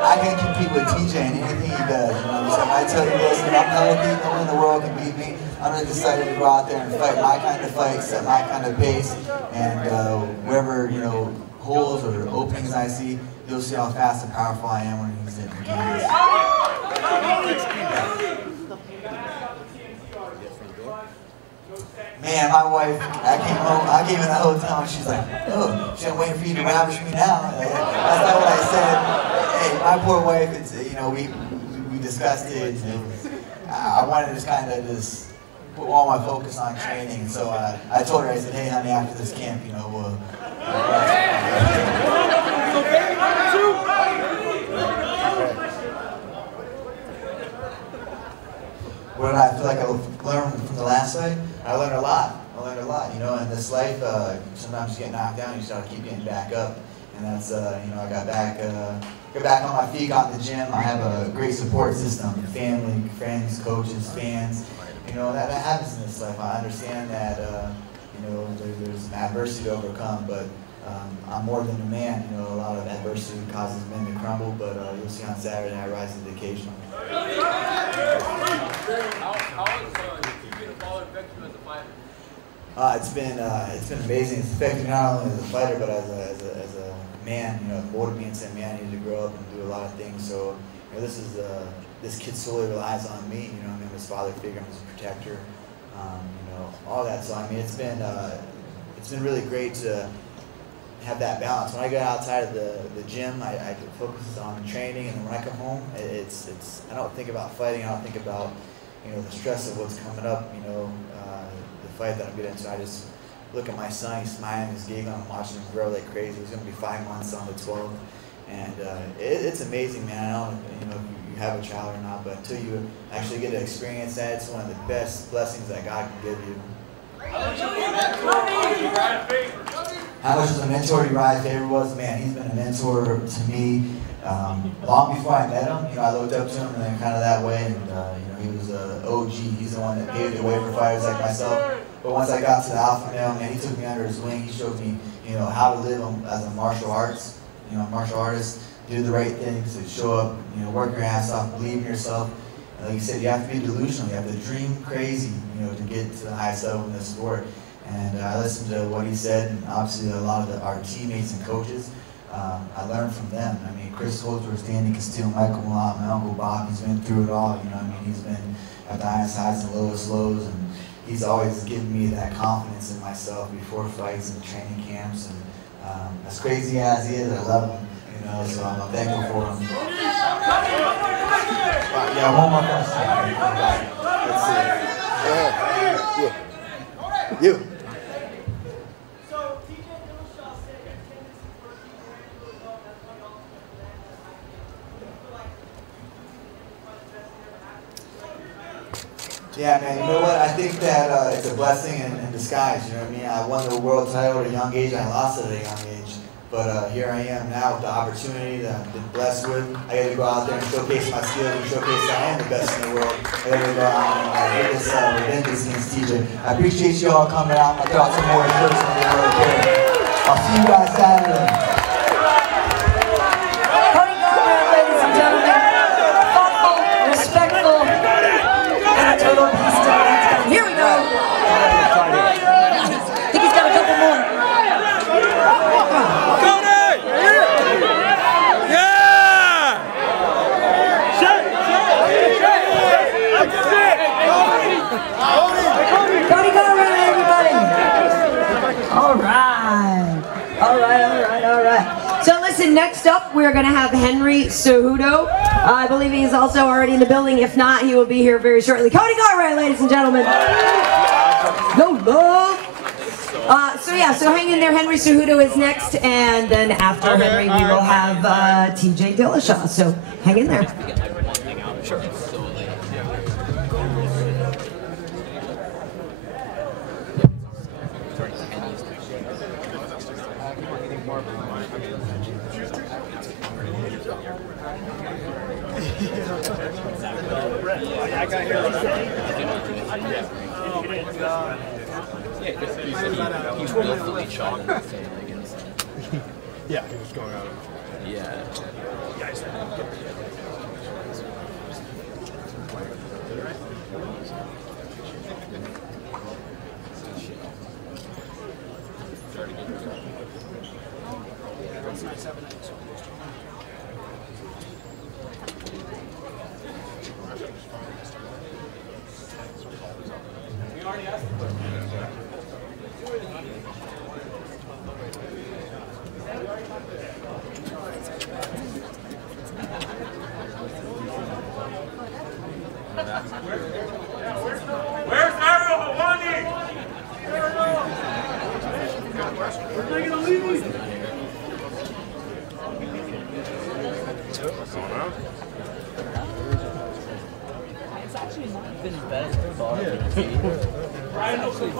I can compete with TJ in anything he does. You know, so if I tell you this, if I'm healthy, no one in the world can beat me. I'm just decided to go out there and fight my kind of fight, set my kind of pace, and wherever, you know, holes or openings I see, you'll see how fast and powerful I am when he's in the games. Man, my wife, I came in the hotel and she's like, oh, she's waiting for you to ravish me now. That's not what I said. Hey, my poor wife, it's, you know, we discussed it. I wanted to just kind of just put all my focus on training. So I told her, I said, hey, honey, after this camp, you know, what did I feel like I learned from the last fight? I learned a lot. You know, in this life, sometimes you get knocked down, you start to keep getting back up. And that's, you know, I got back on my feet, got in the gym. I have a great support system, family, friends, coaches, fans. You know, that happens in this life. I understand that, you know, there's some adversity to overcome, but I'm more than a man. You know, a lot of adversity causes men to crumble, but you'll see on Saturday I rise to the occasion. How has keeping the ball affect you as a fighter? It's been amazing. It's affected me not only as a fighter, but as a man. You know, it molded me into a man. I need to grow up and do a lot of things. So, you know, this kid solely relies on me. You know, I'm his father figure, I'm his protector. You know, all that. So I mean, it's been really great to have that balance. When I go outside of the gym, I can focus on training, and then when I come home, I don't think about fighting. I don't think about, you know, the stress of what's coming up. You know, the fight that I'm getting into. I just look at my son. He's smiling, he's giggling. I'm watching him grow like crazy. He's going to be 5 months on the 12th, and it's amazing, man. I don't, you know, if you have a child or not, but until you actually get to experience that, it's one of the best blessings that God can give you. How much was a mentor Uriah Faber was? Man, he's been a mentor to me long before I met him. You know, I looked up to him and then kind of that way, and you know, he was an OG. He's the one that paved the way for fighters like myself. But once I got to the alpha male, man, he took me under his wing. He showed me, you know, how to live as a martial artist, you know, martial artist, do the right things, to show up, you know, work your ass off, believe in yourself. And like you said, you have to be delusional. You have to dream crazy, you know, to get to the highest level in this sport. And I listened to what he said, and obviously a lot of our teammates and coaches, I learned from them. I mean, Chris Holdsworth, Danny Castillo, Michael Malott, my Uncle Bob, he's been through it all. You know, I mean, he's been at the highest highs and lowest lows, and he's always given me that confidence in myself before fights and training camps. And as crazy as he is, I love him. You know, so I'm thankful for him. Yeah, one more question. Let's see. Go ahead. Yeah. Yeah, man, you know what? I think that it's a blessing in disguise, you know what I mean? I won the world title at a young age, I lost it at a young age. But here I am now with the opportunity that I've been blessed with. I got to go out there and showcase my skills and showcase that I am the best in the world. I got to go out and get this revenge against TJ. I appreciate you all coming out. I got some more shirts from the world there. I'll see you guys Saturday. Cody Garbrandt, ladies and gentlemen. Thoughtful, respectful, and a total beast. Here we go. I think he's got a couple more. Cody Garbrandt, everybody. All right. So listen, next up we're going to have Henry Cejudo. I believe he's also already in the building. If not, he will be here very shortly. Cody Garbrandt, ladies and gentlemen. No love. So hang in there. Henry Cejudo is next, and then after Henry we will have TJ Dillashaw. So hang in there. Sure. He's willfully shot in the same against. Yeah, he was going out. Yeah. Where's Ariel Hawani? Where's they gonna leave me? It's actually not been bad as I thought it would be. It's actually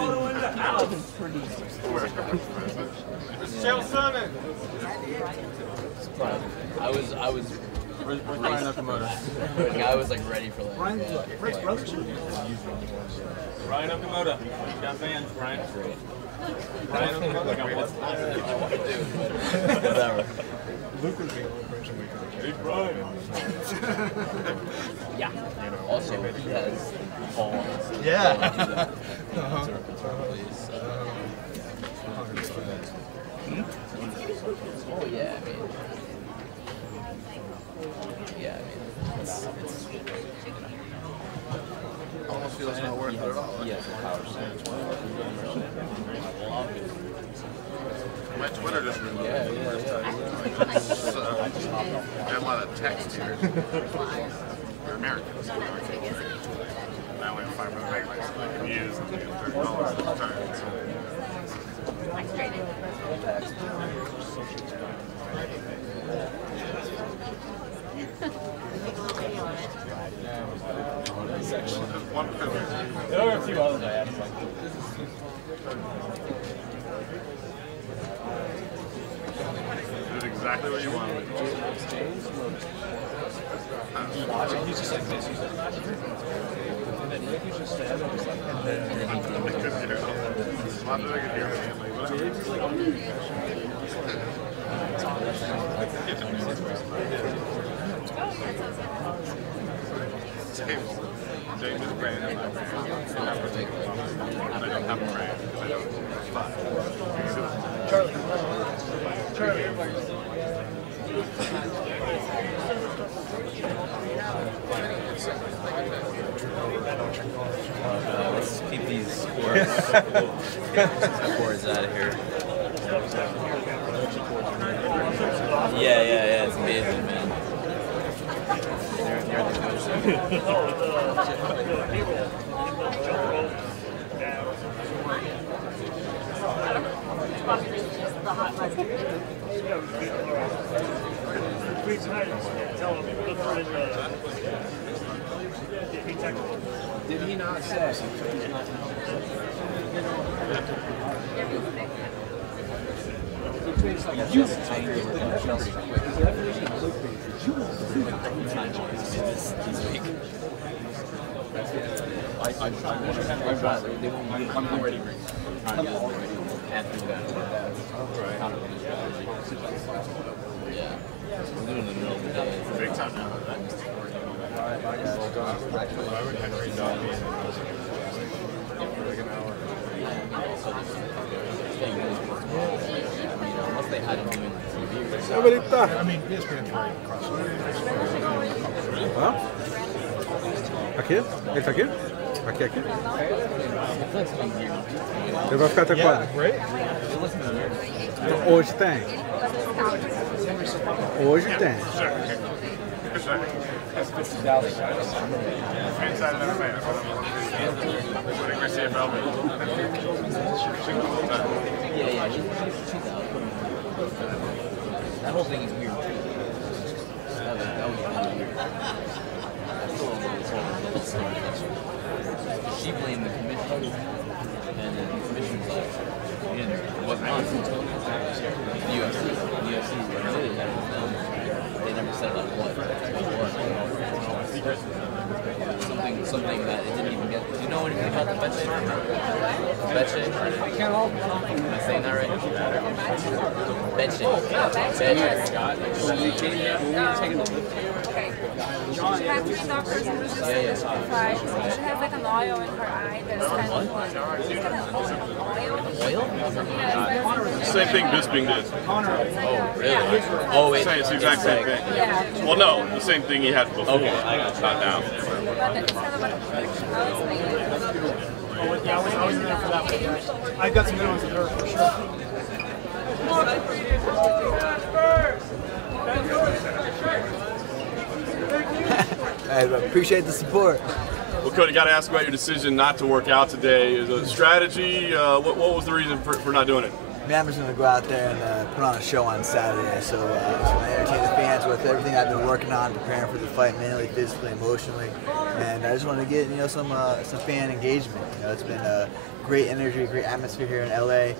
been pretty Chael Sonnen. I was Ryan Okamoto. I was like ready for like Ryan Okamoto. You got fans, Ryan. Ryan Okamoto got one. Whatever. Luke was the only person we could have. Big Brian. Yeah. Also, he has balls. Yeah. Oh yeah, I mean. Almost feels not worth it at all. Yes, power stance. My Twitter just moved. Yeah. Got a lot of text here. They're Americans. I only have 5 minutes to use and $30 at the time. There were a few others I had. Did exactly what you wanted. He's just like this. And then Nick was just standing there. James is brand and my brand. I don't have a brand. I don't. Charlie. Let's keep these cords out of here. Yeah, it's amazing, man. Tell him, look for it in the technical. Did he not say? I'm ready. Yeah. We're doing it in the middle of the day. Big time now. Why would Henry not be in like an hour? Unless they had him doing TV. Ahorita. I mean, ESPN's right across the way. Hã? Aqui? Ele tá aqui? Aqui, aqui. Ele vai ficar até quando? Hoje tem. Hoje tem. Inside of MMA. Putting my CFL Yeah. That whole thing is weird too. That was weird. She blamed the commission, and then the commission's like, it wasn't on. The UFC did that. They never said like what. Something that it didn't even get. Do you know anything about the Beche? Beche? Am I saying that right? Beche. She has 3 doctors in the fight. She has like an oil in her eye that's kind of like, she's got an oil? Yeah, Same thing Bisping did. Oh, really? Yeah. Oh, wait. It's the exact same thing. Yeah. Well, no, the same thing he had before. Okay, I got you. Not now. But it's kind of like, I'll explain it. Yeah, I was there for that one. I got some good ones with her for sure. I appreciate the support. Well, Cody, got to ask about your decision not to work out today. Is it a strategy? What was the reason for not doing it? Man, I'm just going to go out there and put on a show on Saturday. So just want to entertain the fans with everything I've been working on, preparing for the fight, mentally, physically, emotionally, and I just want to get some fan engagement. It's been a great energy, great atmosphere here in LA.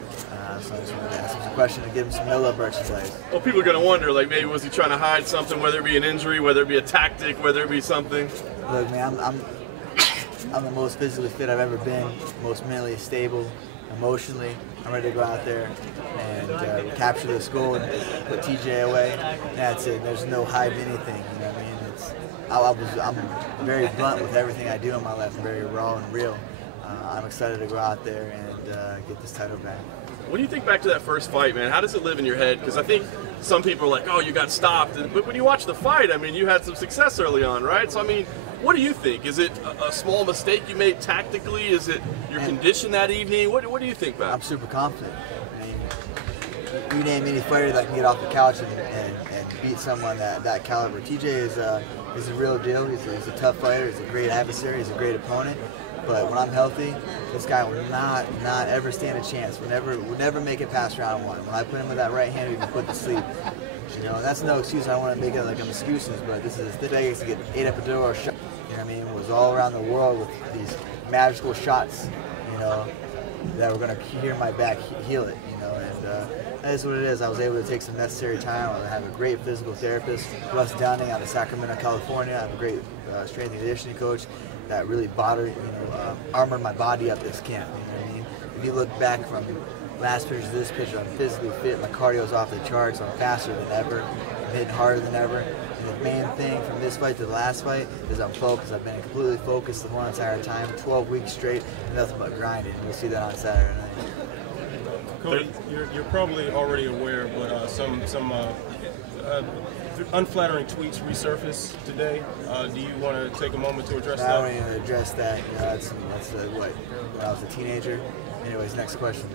So I just wanted to ask him some questions and give him some no-love merchandise. Well, people are going to wonder, like maybe was he trying to hide something, whether it be an injury, whether it be a tactic, whether it be something. Look, man, I'm the most physically fit I've ever been, most mentally stable, emotionally. I'm ready to go out there and capture this goal and put TJ away. That's it. There's no hide anything. You know what I mean? I'm very blunt with everything I do in my life. I'm very raw and real. I'm excited to go out there and get this title back. When you think back to that first fight, man, how does it live in your head? Because I think some people are like, oh, you got stopped. But when you watch the fight, I mean, you had some success early on, right? So, I mean, what do you think? Is it a small mistake you made tactically? Is it your condition that evening? What do you think about it? I'm super confident. I mean, you name any fighter that can get off the couch and beat someone that caliber. TJ is a real deal. He's a tough fighter. He's a great adversary. He's a great opponent. But when I'm healthy, this guy will not ever stand a chance. Would never make it past round 1. When I put him with that right hand, we can put to sleep. You know, that's no excuse. I don't want to make it like I'm excuses, but this is the Vegas to get 8 epidural shots. You know what I mean? It was all around the world with these magical shots, you know, that were going to heal my back, heal it, you know, and that is what it is. I was able to take some necessary time. I have a great physical therapist, Russ Downing out of Sacramento, California. I have a great strength and conditioning coach that really armored my body up this camp. You know what I mean? If you look back from last picture to this picture, I'm physically fit. My cardio's off the charts. I'm faster than ever. I'm hitting harder than ever. And the main thing from this fight to the last fight is I'm focused. I've been completely focused the whole entire time, 12 weeks straight, nothing but grinding. We'll see that on Saturday night. Cody, you're probably already aware, but some unflattering tweets resurfaced today. Do you want to take a moment to address that? I don't even address that. You know, that's what, when I was a teenager. Anyways, next question.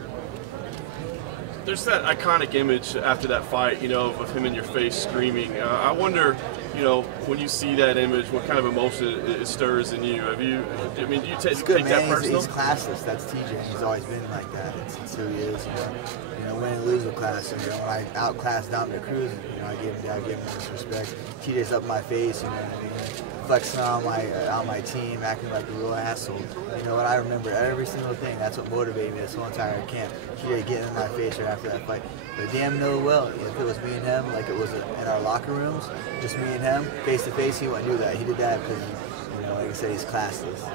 There's that iconic image after that fight, you know, of him in your face screaming. I wonder, you know, when you see that image, what kind of emotion it stirs in you? Do you take that personal? He's classless. That's TJ. He's always been like that. It's who he is. You know, win and lose with class. You know, when I outclassed Dominic Cruz, you know, I gave him this respect. TJ's up in my face. You know what I mean? flexing on my team, acting like a real asshole. You know what? I remember every single thing. That's what motivated me this whole entire camp. TJ getting in my face right after that fight. But damn know well, if it was me and him, like it was in our locker rooms, just me and him, face to face, he wouldn't do that. He did that because, you know, like I said, he's classless.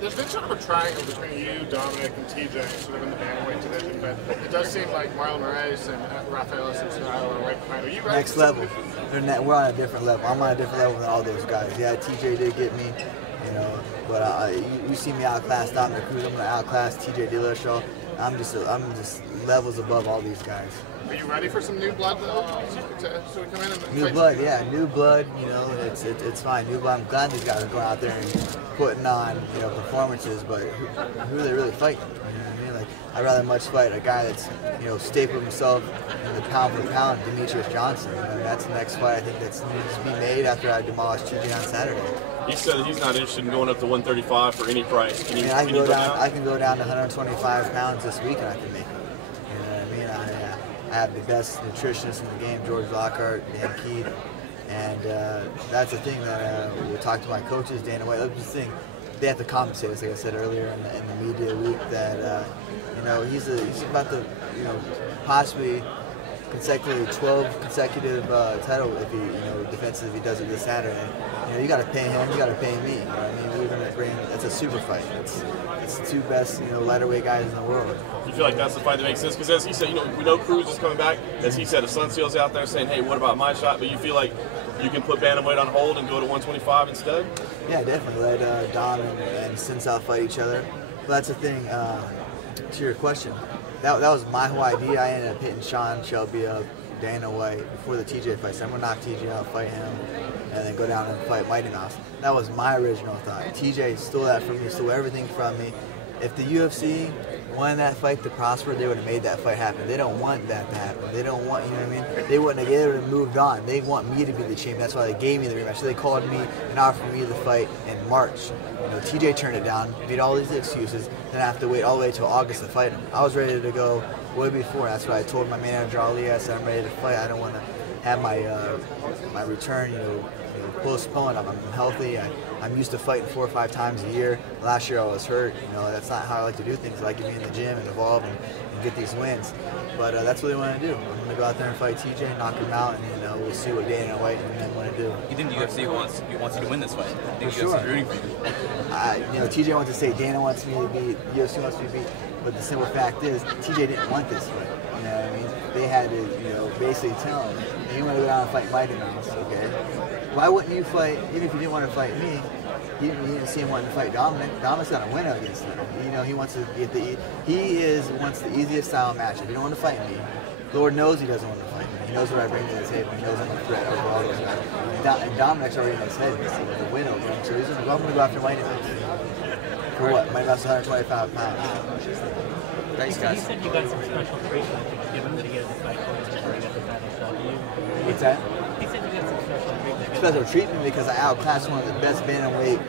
There's been sort of a triangle between you, Dominic, and TJ, sort of in the bantamweight division, but it does seem like Marlon Moraes and Rafael are right behind. Are you ready? Next level. We're on a different level. I'm on a different level than all those guys. Yeah, TJ did get me, you know, but you see me outclass Dominic Cruz. I'm gonna outclass TJ Dillashaw. I'm just levels above all these guys. Are you ready for some new blood so we come in and new blood? Yeah, new blood. You know, it's fine. New blood. I'm glad these guys are going out there and putting on, you know, performances. But who are they really fighting? You know what I mean? Like, I'd rather much fight a guy that's, you know, stapled himself in the pound for pound, Demetrius Johnson. You know, that's the next fight I think that's needs to be made after I demolish TJ on Saturday. He said that he's not interested in going up to 135 for any price. Can I can go down to 125 pounds this week and I can make it. You know what I mean? I have the best nutritionist in the game, George Lockhart, Dan Keith, and that's the thing that we talk to my coaches, Dana White. That's the thing. They have to compensate us, like I said earlier in the media week, that you know, he's about to, you know, possibly 12 consecutive title if he, you know, defenses if he does it this Saturday. You know, you got to pay him, you got to pay me. You know what I mean? We're gonna bring. It's a super fight. It's the two best, you know, lighterweight guys in the world. You feel like that's the fight that makes sense? Because as he said, you know, we know Cruz is coming back. As he said, Asuncio's out there saying, hey, what about my shot? But you feel like you can put bantamweight on hold and go to 125 instead? Yeah, definitely. Let Dom and Sinsao fight each other. But that's the thing. To your question, that was my whole idea. I ended up hitting Sean Shelby up, Dana White before the TJ fight. So I'm gonna knock TJ out, fight him, and then go down and fight Mighty Mouse. That was my original thought. TJ stole that from me, stole everything from me. If the UFC wanted that fight to prosper, they would have made that fight happen. They don't want that to happen. They don't want, you know what I mean? They wouldn't have, they would have moved on. They want me to be the champion. That's why they gave me the rematch. So they called me and offered me the fight in March. You know, TJ turned it down, made all these excuses, then I have to wait all the way till August to fight him. I was ready to go way before. That's what I told my manager Ali. I said I'm ready to fight. I don't want to have my my return, you know, postponed. I'm healthy. I'm used to fighting 4 or 5 times a year. Last year I was hurt. You know, that's not how I like to do things. I like to be in the gym and evolve and get these wins. But that's what they want to do. I'm going to go out there and fight TJ, knock him out, and, you know, we'll see what Dana White and them want to do. You think the UFC wants you to win this fight? You think the UFC is rooting for you? You know, TJ wants to say Dana wants me to beat, UFC wants me to beat, but the simple fact is TJ didn't want this fight. You know what I mean? They had to, you know, basically tell him, hey, you want to go down and fight Mighty Mouse, okay? Why wouldn't you fight, even if you didn't want to fight me, you didn't see him wanting to fight Dominic. Dominic's got to win against him. You know, he wants to get wants the easiest style matchup. He don't want to fight me. Lord knows he doesn't want to fight me. He knows what I bring to the table. He knows I'm a threat over all those guys. And Dominic's already in his head. He's the win over him. So he's going to go, I'm going to go after Mighty Mouse. For what? Mighty Mouse is 125 pounds. Thanks, guys. You said you got some special treatment given that he had the fight before he got the title shot. What's that? He said you got some special treatment. Special treatment because I outclassed one of the best bantamweight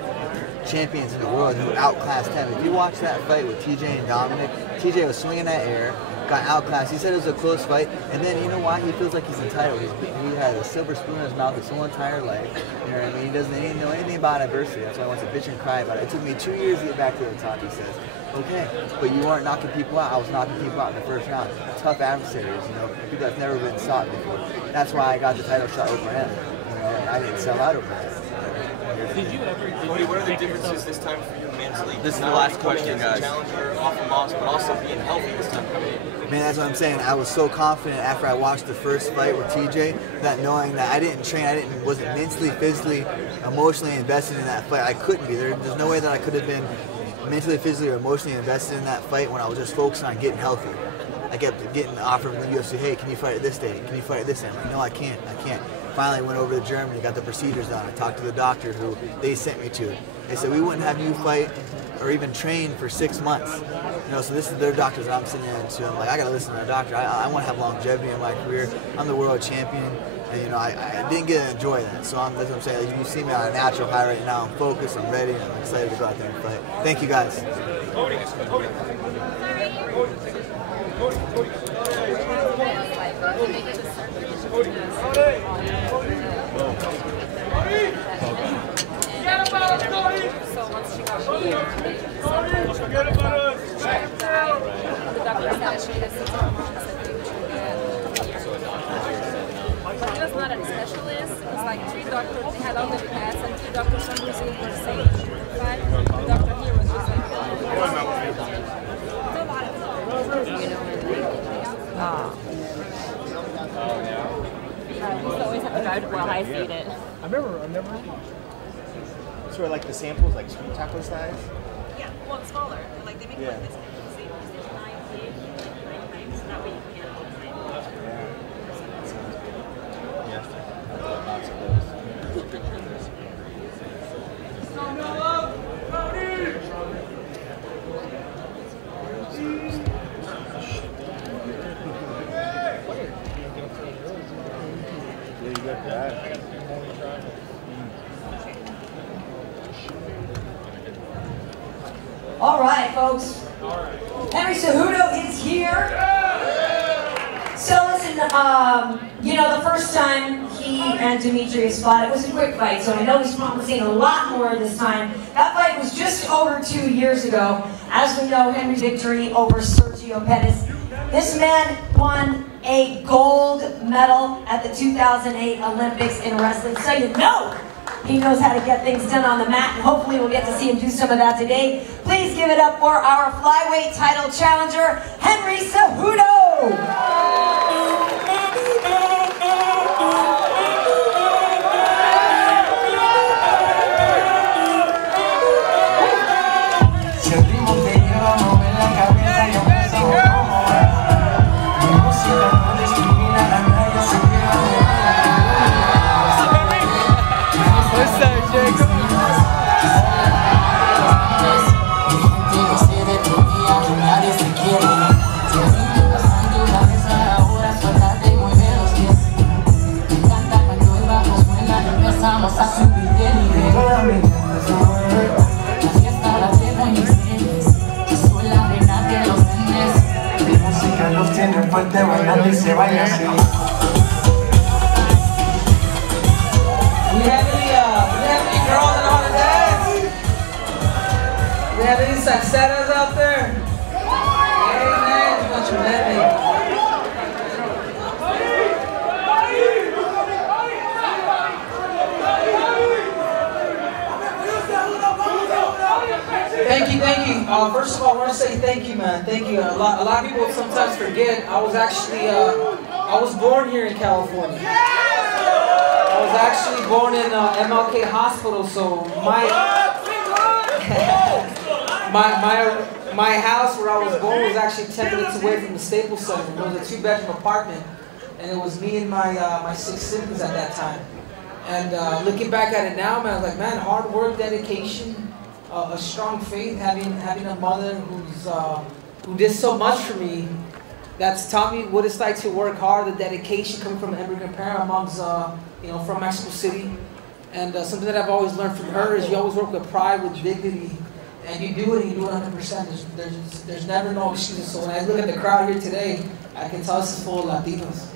champions in the world who outclassed him. If you watch that fight with TJ and Dominic, TJ was swinging that air, got outclassed. He said it was a close fight, and then you know why? He feels like he's entitled. He had a silver spoon in his mouth his whole entire life. You know what I mean? He doesn't know anything about adversity. That's why he wants to bitch and cry about it. It took me 2 years to get back to the top, he says. Okay, but you weren't knocking people out. I was knocking people out in the first round. Tough adversaries, you know, people that's never been sought before. That's why I got the title shot over him. You know, I didn't sell out over him. Did you ever? What are the differences this time for you mentally? This is the last question, guys. Challenger, off a loss, but also being healthy this time. Man, that's what I'm saying. I was so confident after I watched the first fight with TJ that knowing that I didn't train, wasn't mentally, physically, emotionally invested in that fight. I couldn't be. There's no way that I could have been mentally, physically, or emotionally invested in that fight when I was just focusing on getting healthy. I kept getting offered from the UFC, hey, can you fight it this day? Can you fight it this day? I'm like, no, I can't. Finally went over to Germany, got the procedures done. I talked to the doctor who they sent me to. They said, we wouldn't have you fight or even train for 6 months. You know, so this is their doctors that I'm sitting in to. I'm like, I gotta listen to the doctor. I want to have longevity in my career. I'm the world champion. And, you know, I didn't get to enjoy that. So that's what I'm saying. Like, you see me on a natural high right now. I'm focused, I'm ready, and I'm excited to go out there and fight. Thank you guys. So once she got here, the doctor said she has 6 more months that they should get. He was not a specialist. It was like 3 doctors. They had all the tests, and 3 doctors from Brazil were saying she was fine. The doctor here was just like, He's always have to drive while I feed it. I've never. Sort of like the samples, like sweet taco size. Yeah, well, it's smaller. Like they make Yeah. like this. See, this 9 feet, 9 times. That way you can all the time. Yeah. Lots of those. Yeah, you got that. All right, folks. Henry Cejudo is here. So listen, you know, the first time he and Demetrius fought, it was a quick fight, so I know he's promising a lot more this time. That fight was just over 2 years ago. As we know, Henry's victory over Sergio Pettis. This man won a gold medal at the 2008 Olympics in wrestling, so you know he knows how to get things done on the mat, and hopefully we'll get to see him do some of that today. Please give it up for our flyweight title challenger, Henry Cejudo! Salseras out there? Amen. Bunch of men. Thank you. First of all, I want to say thank you, man. Thank you. A lot of people sometimes forget. I was actually, I was born here in California. I was actually born in MLK Hospital, so my house where I was born was actually 10 minutes away from the Staples Center. It was a 2-bedroom apartment, and it was me and my 6 siblings at that time. And looking back at it now, man, I was like, man, hard work, dedication, a strong faith, having a mother who did so much for me. That's taught me what it's like to work hard, the dedication coming from an immigrant parent. My mom's from Mexico City, and something that I've always learned from her is you always work with pride, with dignity. And you do it, and you do it 100%. There's never no excuses. So when I look at the crowd here today, I can tell this is full of Latinos.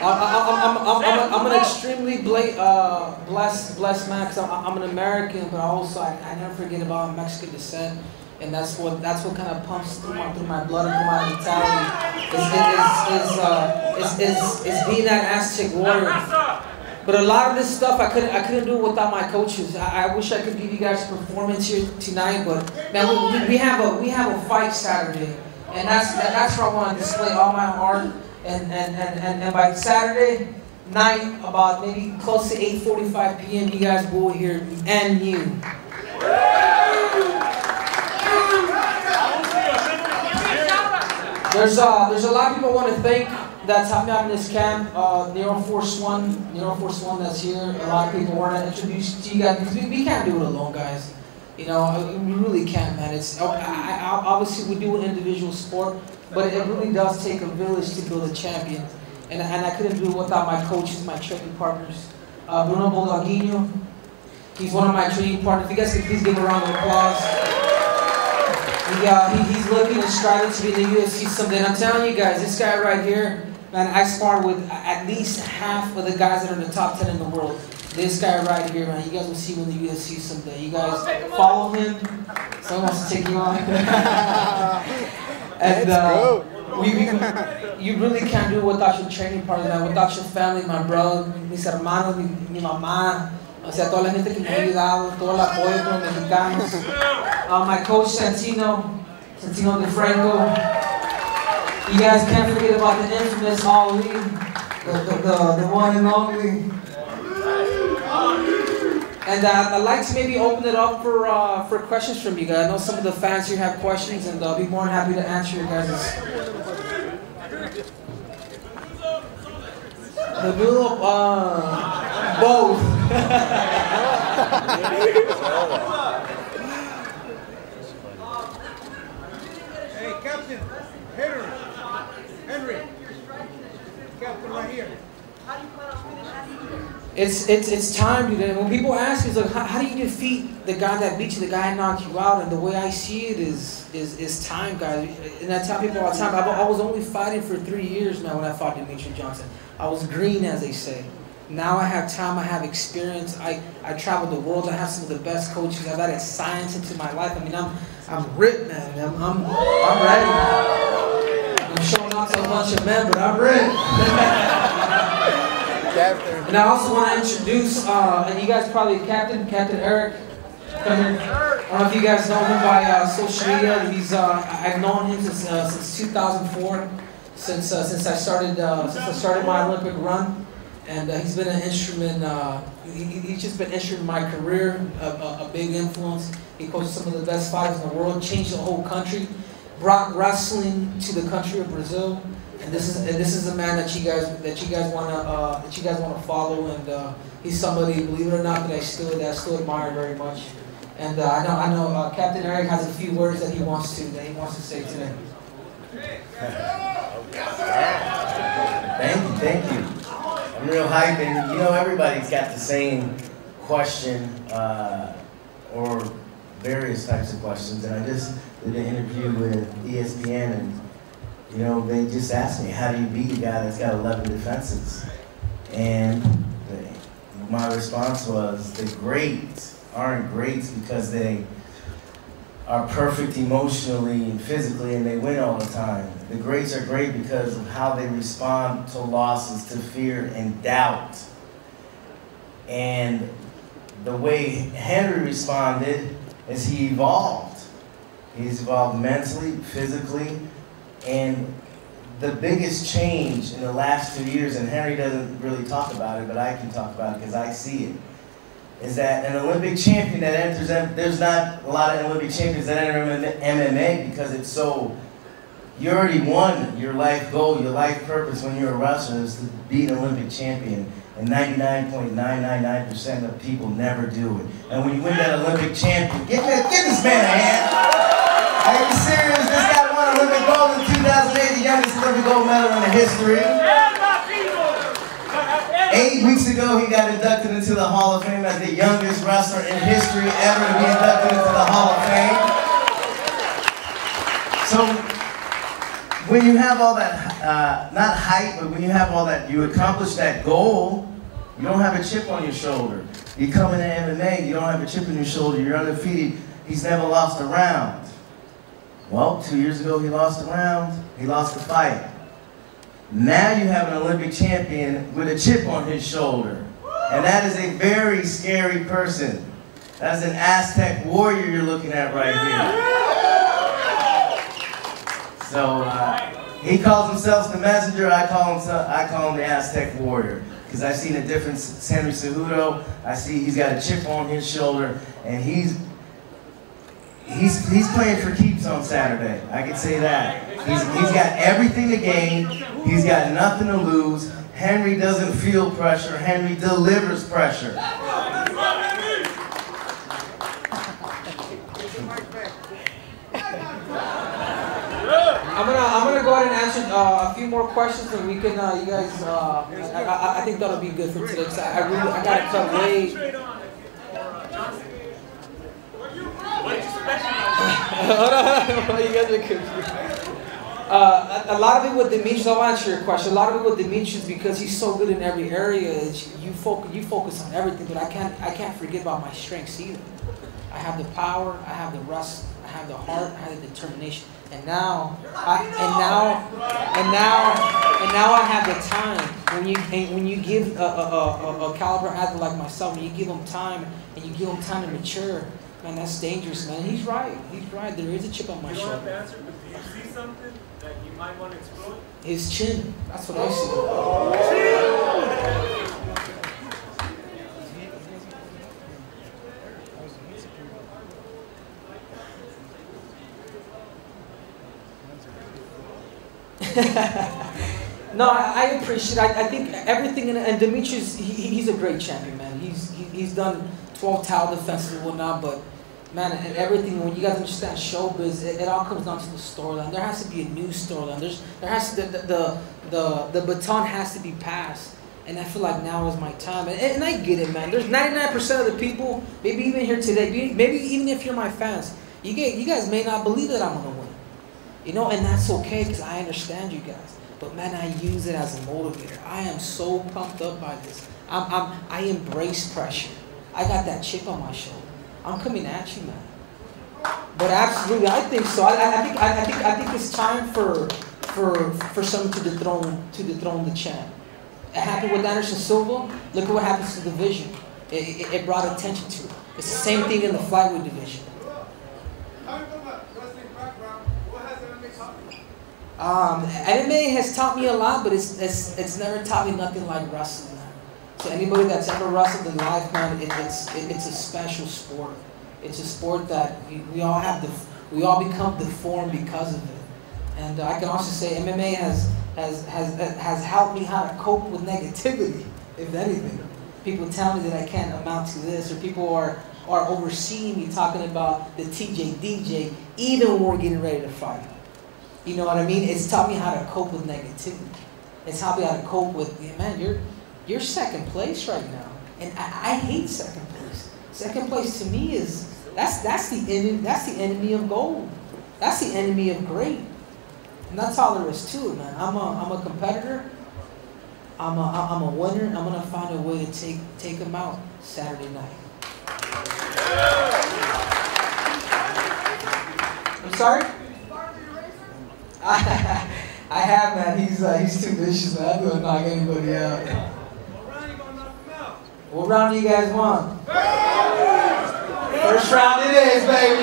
I'm an extremely blessed man because I'm an American, but also I never forget about Mexican descent, and that's what kind of pumps through my blood and through my mentality. Is being that Aztec warrior. But a lot of this stuff I couldn't do it without my coaches. I wish I could give you guys a performance here tonight, but man, we have a fight Saturday, and that's where I want to display all my heart. And by Saturday night, about maybe close to 8:45 p.m., you guys will hear and you. There's a lot of people I want to thank that's helped me out in this camp. Nero Force One that's here. A lot of people want to introduce to you guys because we can't do it alone, guys. You know, we really can't, man. It's obviously we do an individual sport, but it really does take a village to build a champion. And I couldn't do it without my coaches, my training partners. Bruno Boldaguino, he's one of my training partners. If you guys could please give a round of applause. He's looking and striving to be in the UFC someday. And I'm telling you guys, this guy right here, Man, I spar with at least half of the guys that are in the top 10 in the world. This guy right here, man, you guys will see him in the UFC someday. You guys follow him. Someone wants to take you on. And you really can't do it without your training partner, man, without your family, my brother, mis hermanos, mi mamá, o sea, toda la gente que me ha ayudado, todo el apoyo con los mexicanos. My coach, Santino DeFranco. You guys can't forget about the infamous Ali, the one and only. And I'd like to maybe open it up for questions from you guys. I know some of the fans here have questions, and I'll be more than happy to answer your guys'. The middle, both. Hey, Captain, Henry, Captain right here. It's time, dude. When people ask me, it's like, how do you defeat the guy that beat you, the guy that knocked you out? And the way I see it is time, guys. And I tell people all the time, I was only fighting for 3 years now when I fought Demetrius Johnson. I was green, as they say. Now I have time, I have experience. I traveled the world. I have some of the best coaches. I've added science into my life. I mean, I'm ripped, man. I'm ready. I'm showing off to a bunch of men, but I'm ready. And I also want to introduce, and you guys probably, Captain Eric. Come here. I don't know if you guys know him by social media. He's I've known him since 2004, since I started my Olympic run, and he's been an instrument. He's just been an instrument in my career, a big influence. He coached some of the best fighters in the world, changed the whole country, brought wrestling to the country of Brazil. And this is a man that you guys wanna follow, and he's somebody, believe it or not, that I still admire very much. And I know Captain Eric has a few words that he wants to say today. Thank you. I'm real hyped, and you know everybody's got the same question or various types of questions. And I just did an interview with ESPN, and you know, they just asked me, how do you beat a guy that's got 11 defenses? And my response was, the greats aren't greats because they are perfect emotionally and physically and they win all the time. The greats are great because of how they respond to losses, to fear and doubt. And the way Henry responded is he evolved. He's evolved mentally, physically. And the biggest change in the last 2 years, and Henry doesn't really talk about it, but I can talk about it because I see it, is that an Olympic champion that enters, there's not a lot of Olympic champions that enter MMA because it's so, you already won your life goal, your life purpose when you're a wrestler is to be an Olympic champion. And 99.999% of people never do it. And when you win that Olympic champion, give this man a hand. Are you serious? This guy won Olympic gold in 2008, the youngest Olympic gold medal in the history. 8 weeks ago, he got inducted into the Hall of Fame as the youngest wrestler in history ever to be inducted into the Hall of Fame. So, when you have all that, not hype, but when you have all that, you accomplish that goal, you don't have a chip on your shoulder. You come into MMA, you don't have a chip on your shoulder, you're undefeated. He's never lost a round. Well, 2 years ago he lost a round, he lost the fight. Now you have an Olympic champion with a chip on his shoulder. And that is a very scary person. That's an Aztec warrior you're looking at right here. So he calls himself the messenger, I call him the Aztec warrior. Because I've seen a difference. Henry Cejudo, I see he's got a chip on his shoulder, and he's playing for keeps on Saturday. I can say that. He's got everything to gain. He's got nothing to lose. Henry doesn't feel pressure. Henry delivers pressure. I'm gonna go ahead and answer a few more questions, and we can, you guys, I think that'll be good for today. Cause I gotta cut way. You guys are confused. A lot of it with Demetrius, I'll answer your question. A lot of it with Demetrius because he's so good in every area. You focus on everything, but I can't forget about my strengths either. I have the power, I have the rust, I have the heart, I have the determination, and now I have the time. When you give a caliber athlete like myself, when you give him time and you give him time to mature, man, that's dangerous, man. He's right. He's right. There is a chip on my shoulder. Do you see something that you might want to exploit? His chin. That's what I see. No, I appreciate. I think everything, and Demetrius, he's a great champion, man. He's done 12 title defenses and whatnot, but man, and everything. When you guys understand showbiz, it all comes down to the storyline. There has to be a new storyline. There has to, the baton has to be passed, and I feel like now is my time. And I get it, man. There's 99% of the people, maybe even here today, maybe even if you're my fans, you guys may not believe that I'm gonna win. You know, and that's okay because I understand you guys. But man, I use it as a motivator. I am so pumped up by this. I embrace pressure. I got that chip on my shoulder. I'm coming at you, man. But absolutely, I think so. I think it's time for someone to dethrone the champ. It happened with Anderson Silva. Look at what happens to the division. It brought attention to it. It's the same thing in the flyweight division. MMA has taught me a lot, but it's never taught me nothing like wrestling. So anybody that's ever wrestled in life, man, it's a special sport. It's a sport that we all become deformed because of it. And I can also say MMA has helped me how to cope with negativity, if anything. People tell me that I can't amount to this, or people are overseeing me talking about the TJ DJ, even when we're getting ready to fight. You know what I mean? It's taught me how to cope with negativity. It's taught me how to cope with, man, you're second place right now. And I hate second place. Second place to me is, that's the enemy of gold. That's the enemy of great. And that's all there is to it, man. I'm a competitor. I'm a winner. I'm gonna find a way to take them out Saturday night. I'm sorry? I have, man. He's too vicious, man. I'm gonna knock anybody out. What round do you guys want? First round it is, baby.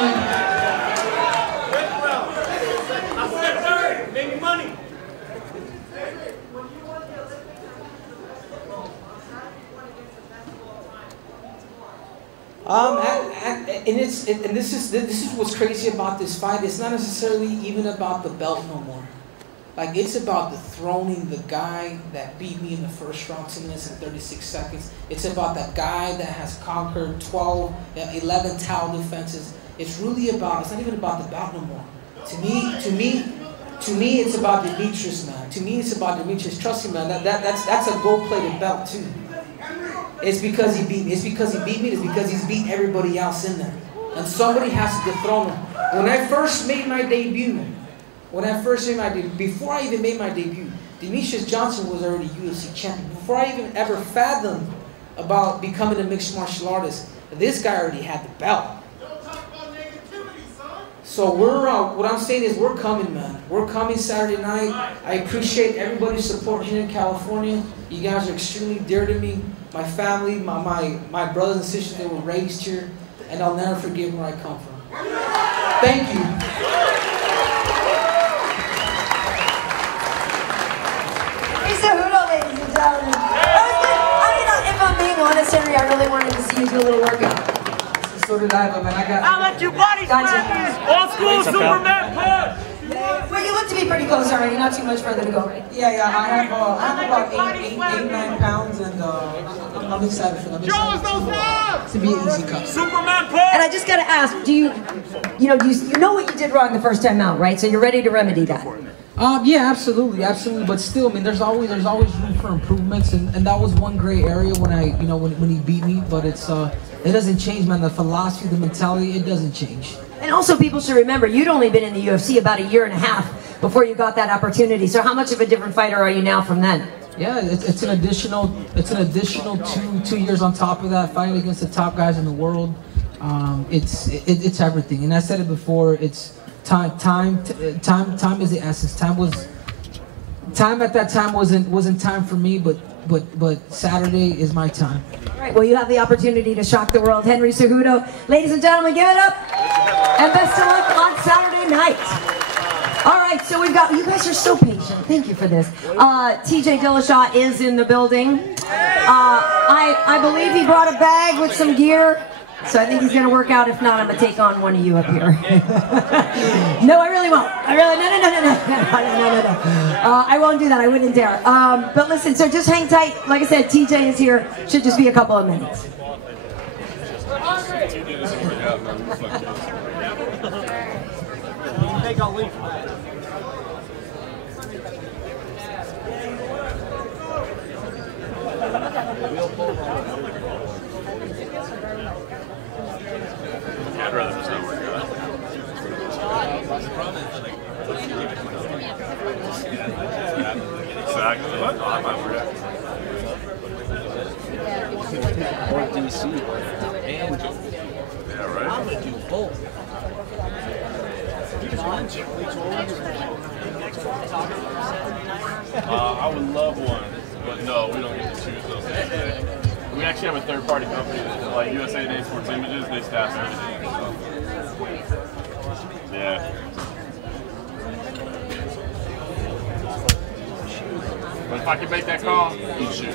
I said third. Make me money. And this is what's crazy about this fight. It's not necessarily even about the belt no more. Like, it's about dethroning the guy that beat me in the first round, 2 minutes and 36 seconds. It's about that guy that has conquered 11 title defenses. It's really about, it's not even about the belt no more. To me, it's about Demetrius, man. To me, it's about Demetrius. Trust me, man, that's a gold-plated belt, too. It's because he beat me. It's because he beat me. It's because he's beat everybody else in there. And somebody has to dethrone him. When I first made my debut, before I even made my debut, Demetrius Johnson was already UFC champion. Before I even ever fathomed about becoming a mixed martial artist, this guy already had the belt. So what I'm saying is we're coming, man. We're coming Saturday night. I appreciate everybody's support here in California. You guys are extremely dear to me. My family, my brothers and sisters that were raised here, and I'll never forget where I come from. Thank you. He's a hoodoo, ladies and gentlemen. If I'm being honest, Henry, I really wanted to see you do a little workout. So did I, but man, I'll let your body slam. Old school Superman punch. Well, you look to be pretty close already, not too much further to go, right? Yeah, I have about 8-9 pounds, and I'm excited for them. To be an easy cut. Superman punch. And I just gotta ask, you know what you did wrong the first time out, right? So you're ready to remedy that. Yeah, absolutely, absolutely. But still, I mean, there's always room for improvements, and that was one gray area when when he beat me. But it doesn't change, man. The philosophy, the mentality, it doesn't change. And also, people should remember, you'd only been in the UFC about a year and a half before you got that opportunity. So how much of a different fighter are you now from then? Yeah, it's an additional 2 years on top of that, fighting against the top guys in the world. It's everything. And I said it before. It's time is the essence. Time at that time wasn't time for me, but Saturday is my time. All right, well, you have the opportunity to shock the world. Henry Cejudo. Ladies and gentlemen, give it up. And best of luck on Saturday night. All right, so we've got, you guys are so patient. Thank you for this. TJ Dillashaw is in the building. I believe he brought a bag with some gear. So I think he's going to work out. If not, I'm going to take on one of you up here. No, I really won't. No. I won't do that. I wouldn't dare. But listen, so just hang tight. Like I said, TJ is here. Should just be a couple of minutes. I'd rather just not work out. Exactly. What? I might work out. Or DC. And yeah, right. I'm gonna do both. I would love one, but no, we don't get to choose those things today. We actually have a third-party company that, like USA Today Sports Images, they staff everything. So. Yeah. But if I could make that call, you'd shoot.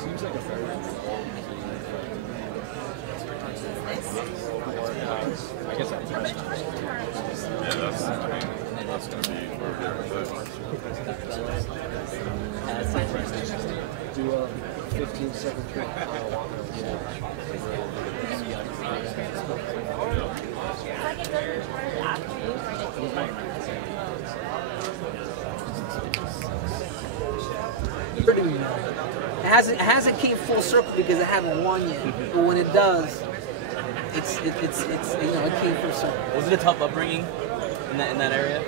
Seems like a fair I guess that's going to be do a 15-second trick. It hasn't came full circle because I haven't won yet. But when it does, it's it came full circle. Was it a tough upbringing in that area?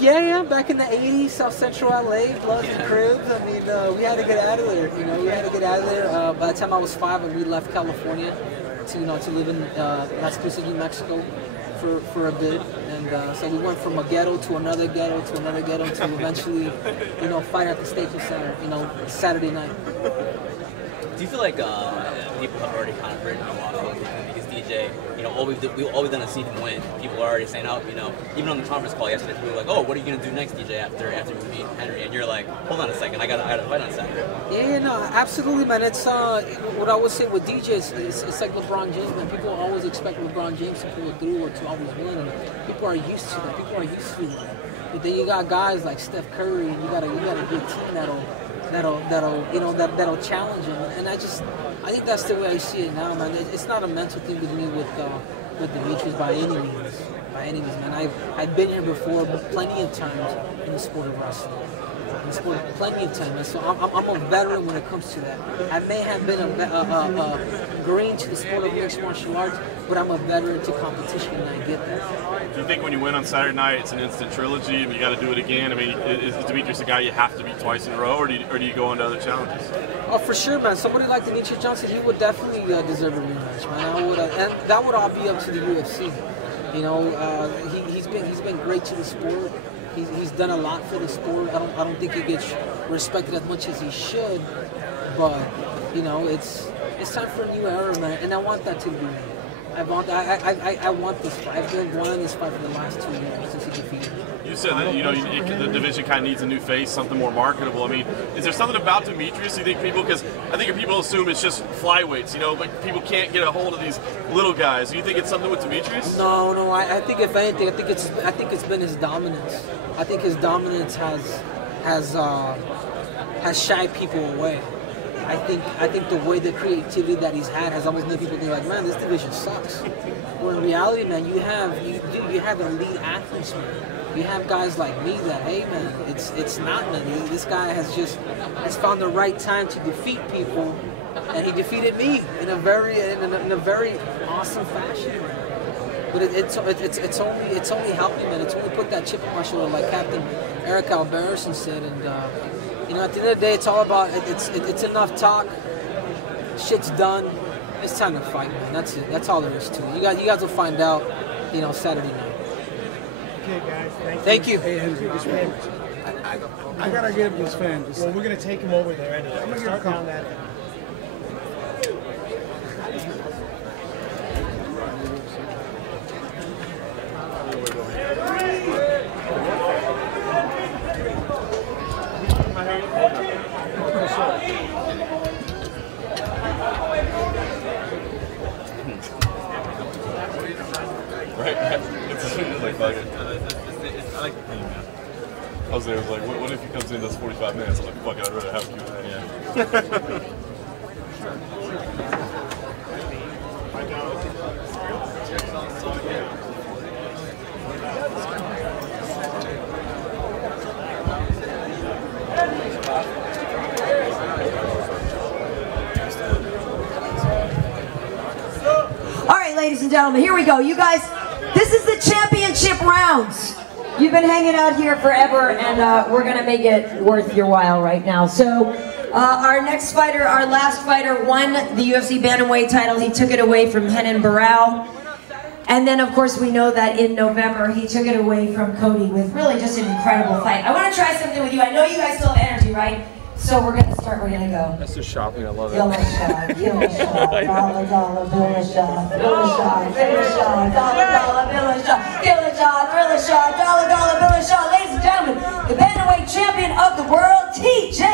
Yeah. Back in the '80s, South Central LA, Bloods and Cribs. I mean, we had to get out of there. We had to get out of there. By the time I was 5, and we left California to live in Las Cruces, New Mexico, for a bit. And so we went from a ghetto to another ghetto to another ghetto to eventually, fight at the Staples Center, Saturday night. Do you feel like people have already kind of written you off because DJ, we've always done to see him win. People are already saying, even on the conference call yesterday, people were like, oh, what are you gonna do next, DJ, after we beat Henry? And you're like, hold on a second, I got to fight on Saturday. Yeah, no, absolutely, man. It's what I would say with DJ is it's like LeBron James, man. People always expect LeBron James to pull through or to always win, and people are used to that. People are used to it. But then you got guys like Steph Curry, and you got a good team that'll challenge him, and I think that's the way I see it now, man. It's not a mental thing with me with Demetrius by any means, man. I've been here before, plenty of times in the sport of wrestling. Plenty of time, so I'm a veteran when it comes to that. I may have been green to the sport of mixed martial arts, but I'm a veteran to competition, and I get that. Do you think when you win on Saturday night, it's an instant trilogy, and you got to do it again? I mean, is Demetrius a guy you have to beat twice in a row, or do you go on to other challenges? Oh, for sure, man. Somebody like Demetrius Johnson, he would definitely deserve a rematch, man. And that would all be up to the UFC. You know, he's been great to the sport. He's done a lot for the sport. I don't think he gets respected as much as he should. But you know, it's time for a new era, man, and I want that to be. I want this fight. I've been wanting this fight for the last 2 years since he defeated me. You said that the division kind of needs a new face, something more marketable. I mean, is there something about Demetrius you think people? Because I think people assume it's just flyweights, but people can't get a hold of these little guys. Do you think it's something with Demetrius? No. I think if anything, I think it's been his dominance. I think his dominance has shied people away. I think the way the creativity that he's had has always made people think like, man, this division sucks. When in reality, man, you have elite athletes, man. You have guys like me that, hey, man, it's not, man. This guy has found the right time to defeat people, and he defeated me in a very awesome fashion. But it's only helped me, man. It's only put that chip on my shoulder, like Captain Eric Alberson said, and. You know, at the end of the day, it's all about it's enough talk. Shit's done. It's time to fight, man. That's it. That's all there is to it. You guys will find out, you know, Saturday night. Okay, guys. Thank you. Hey, Andrew, I gotta give this fan. Well, we're gonna take him over there anyway. I'm gonna start down that end. Right? It's like fuck it. I like the thing, man. I was like, what if he comes in, does 45 minutes? I'm like, fuck it, I'd rather have Q&A. Yeah. Ladies and gentlemen, here we go. You guys, this is the championship rounds. You've been hanging out here forever, and we're going to make it worth your while right now. So our next fighter, our last fighter, won the UFC Bantamweight title. He took it away from Renan Barão. And then, of course, we know that in November, he took it away from Cody with really just an incredible fight. I want to try something with you. I know you guys still have energy, right? So we're going to start, we're going to go. That's just shopping, I love it. Dillashaw, dollar, dollar, Dillashaw, Dillashaw, Dillashaw, dollar, Dillashaw, Dillashaw, dollar, Dillashaw. Ladies and gentlemen, the bantamweight champion of the world, TJ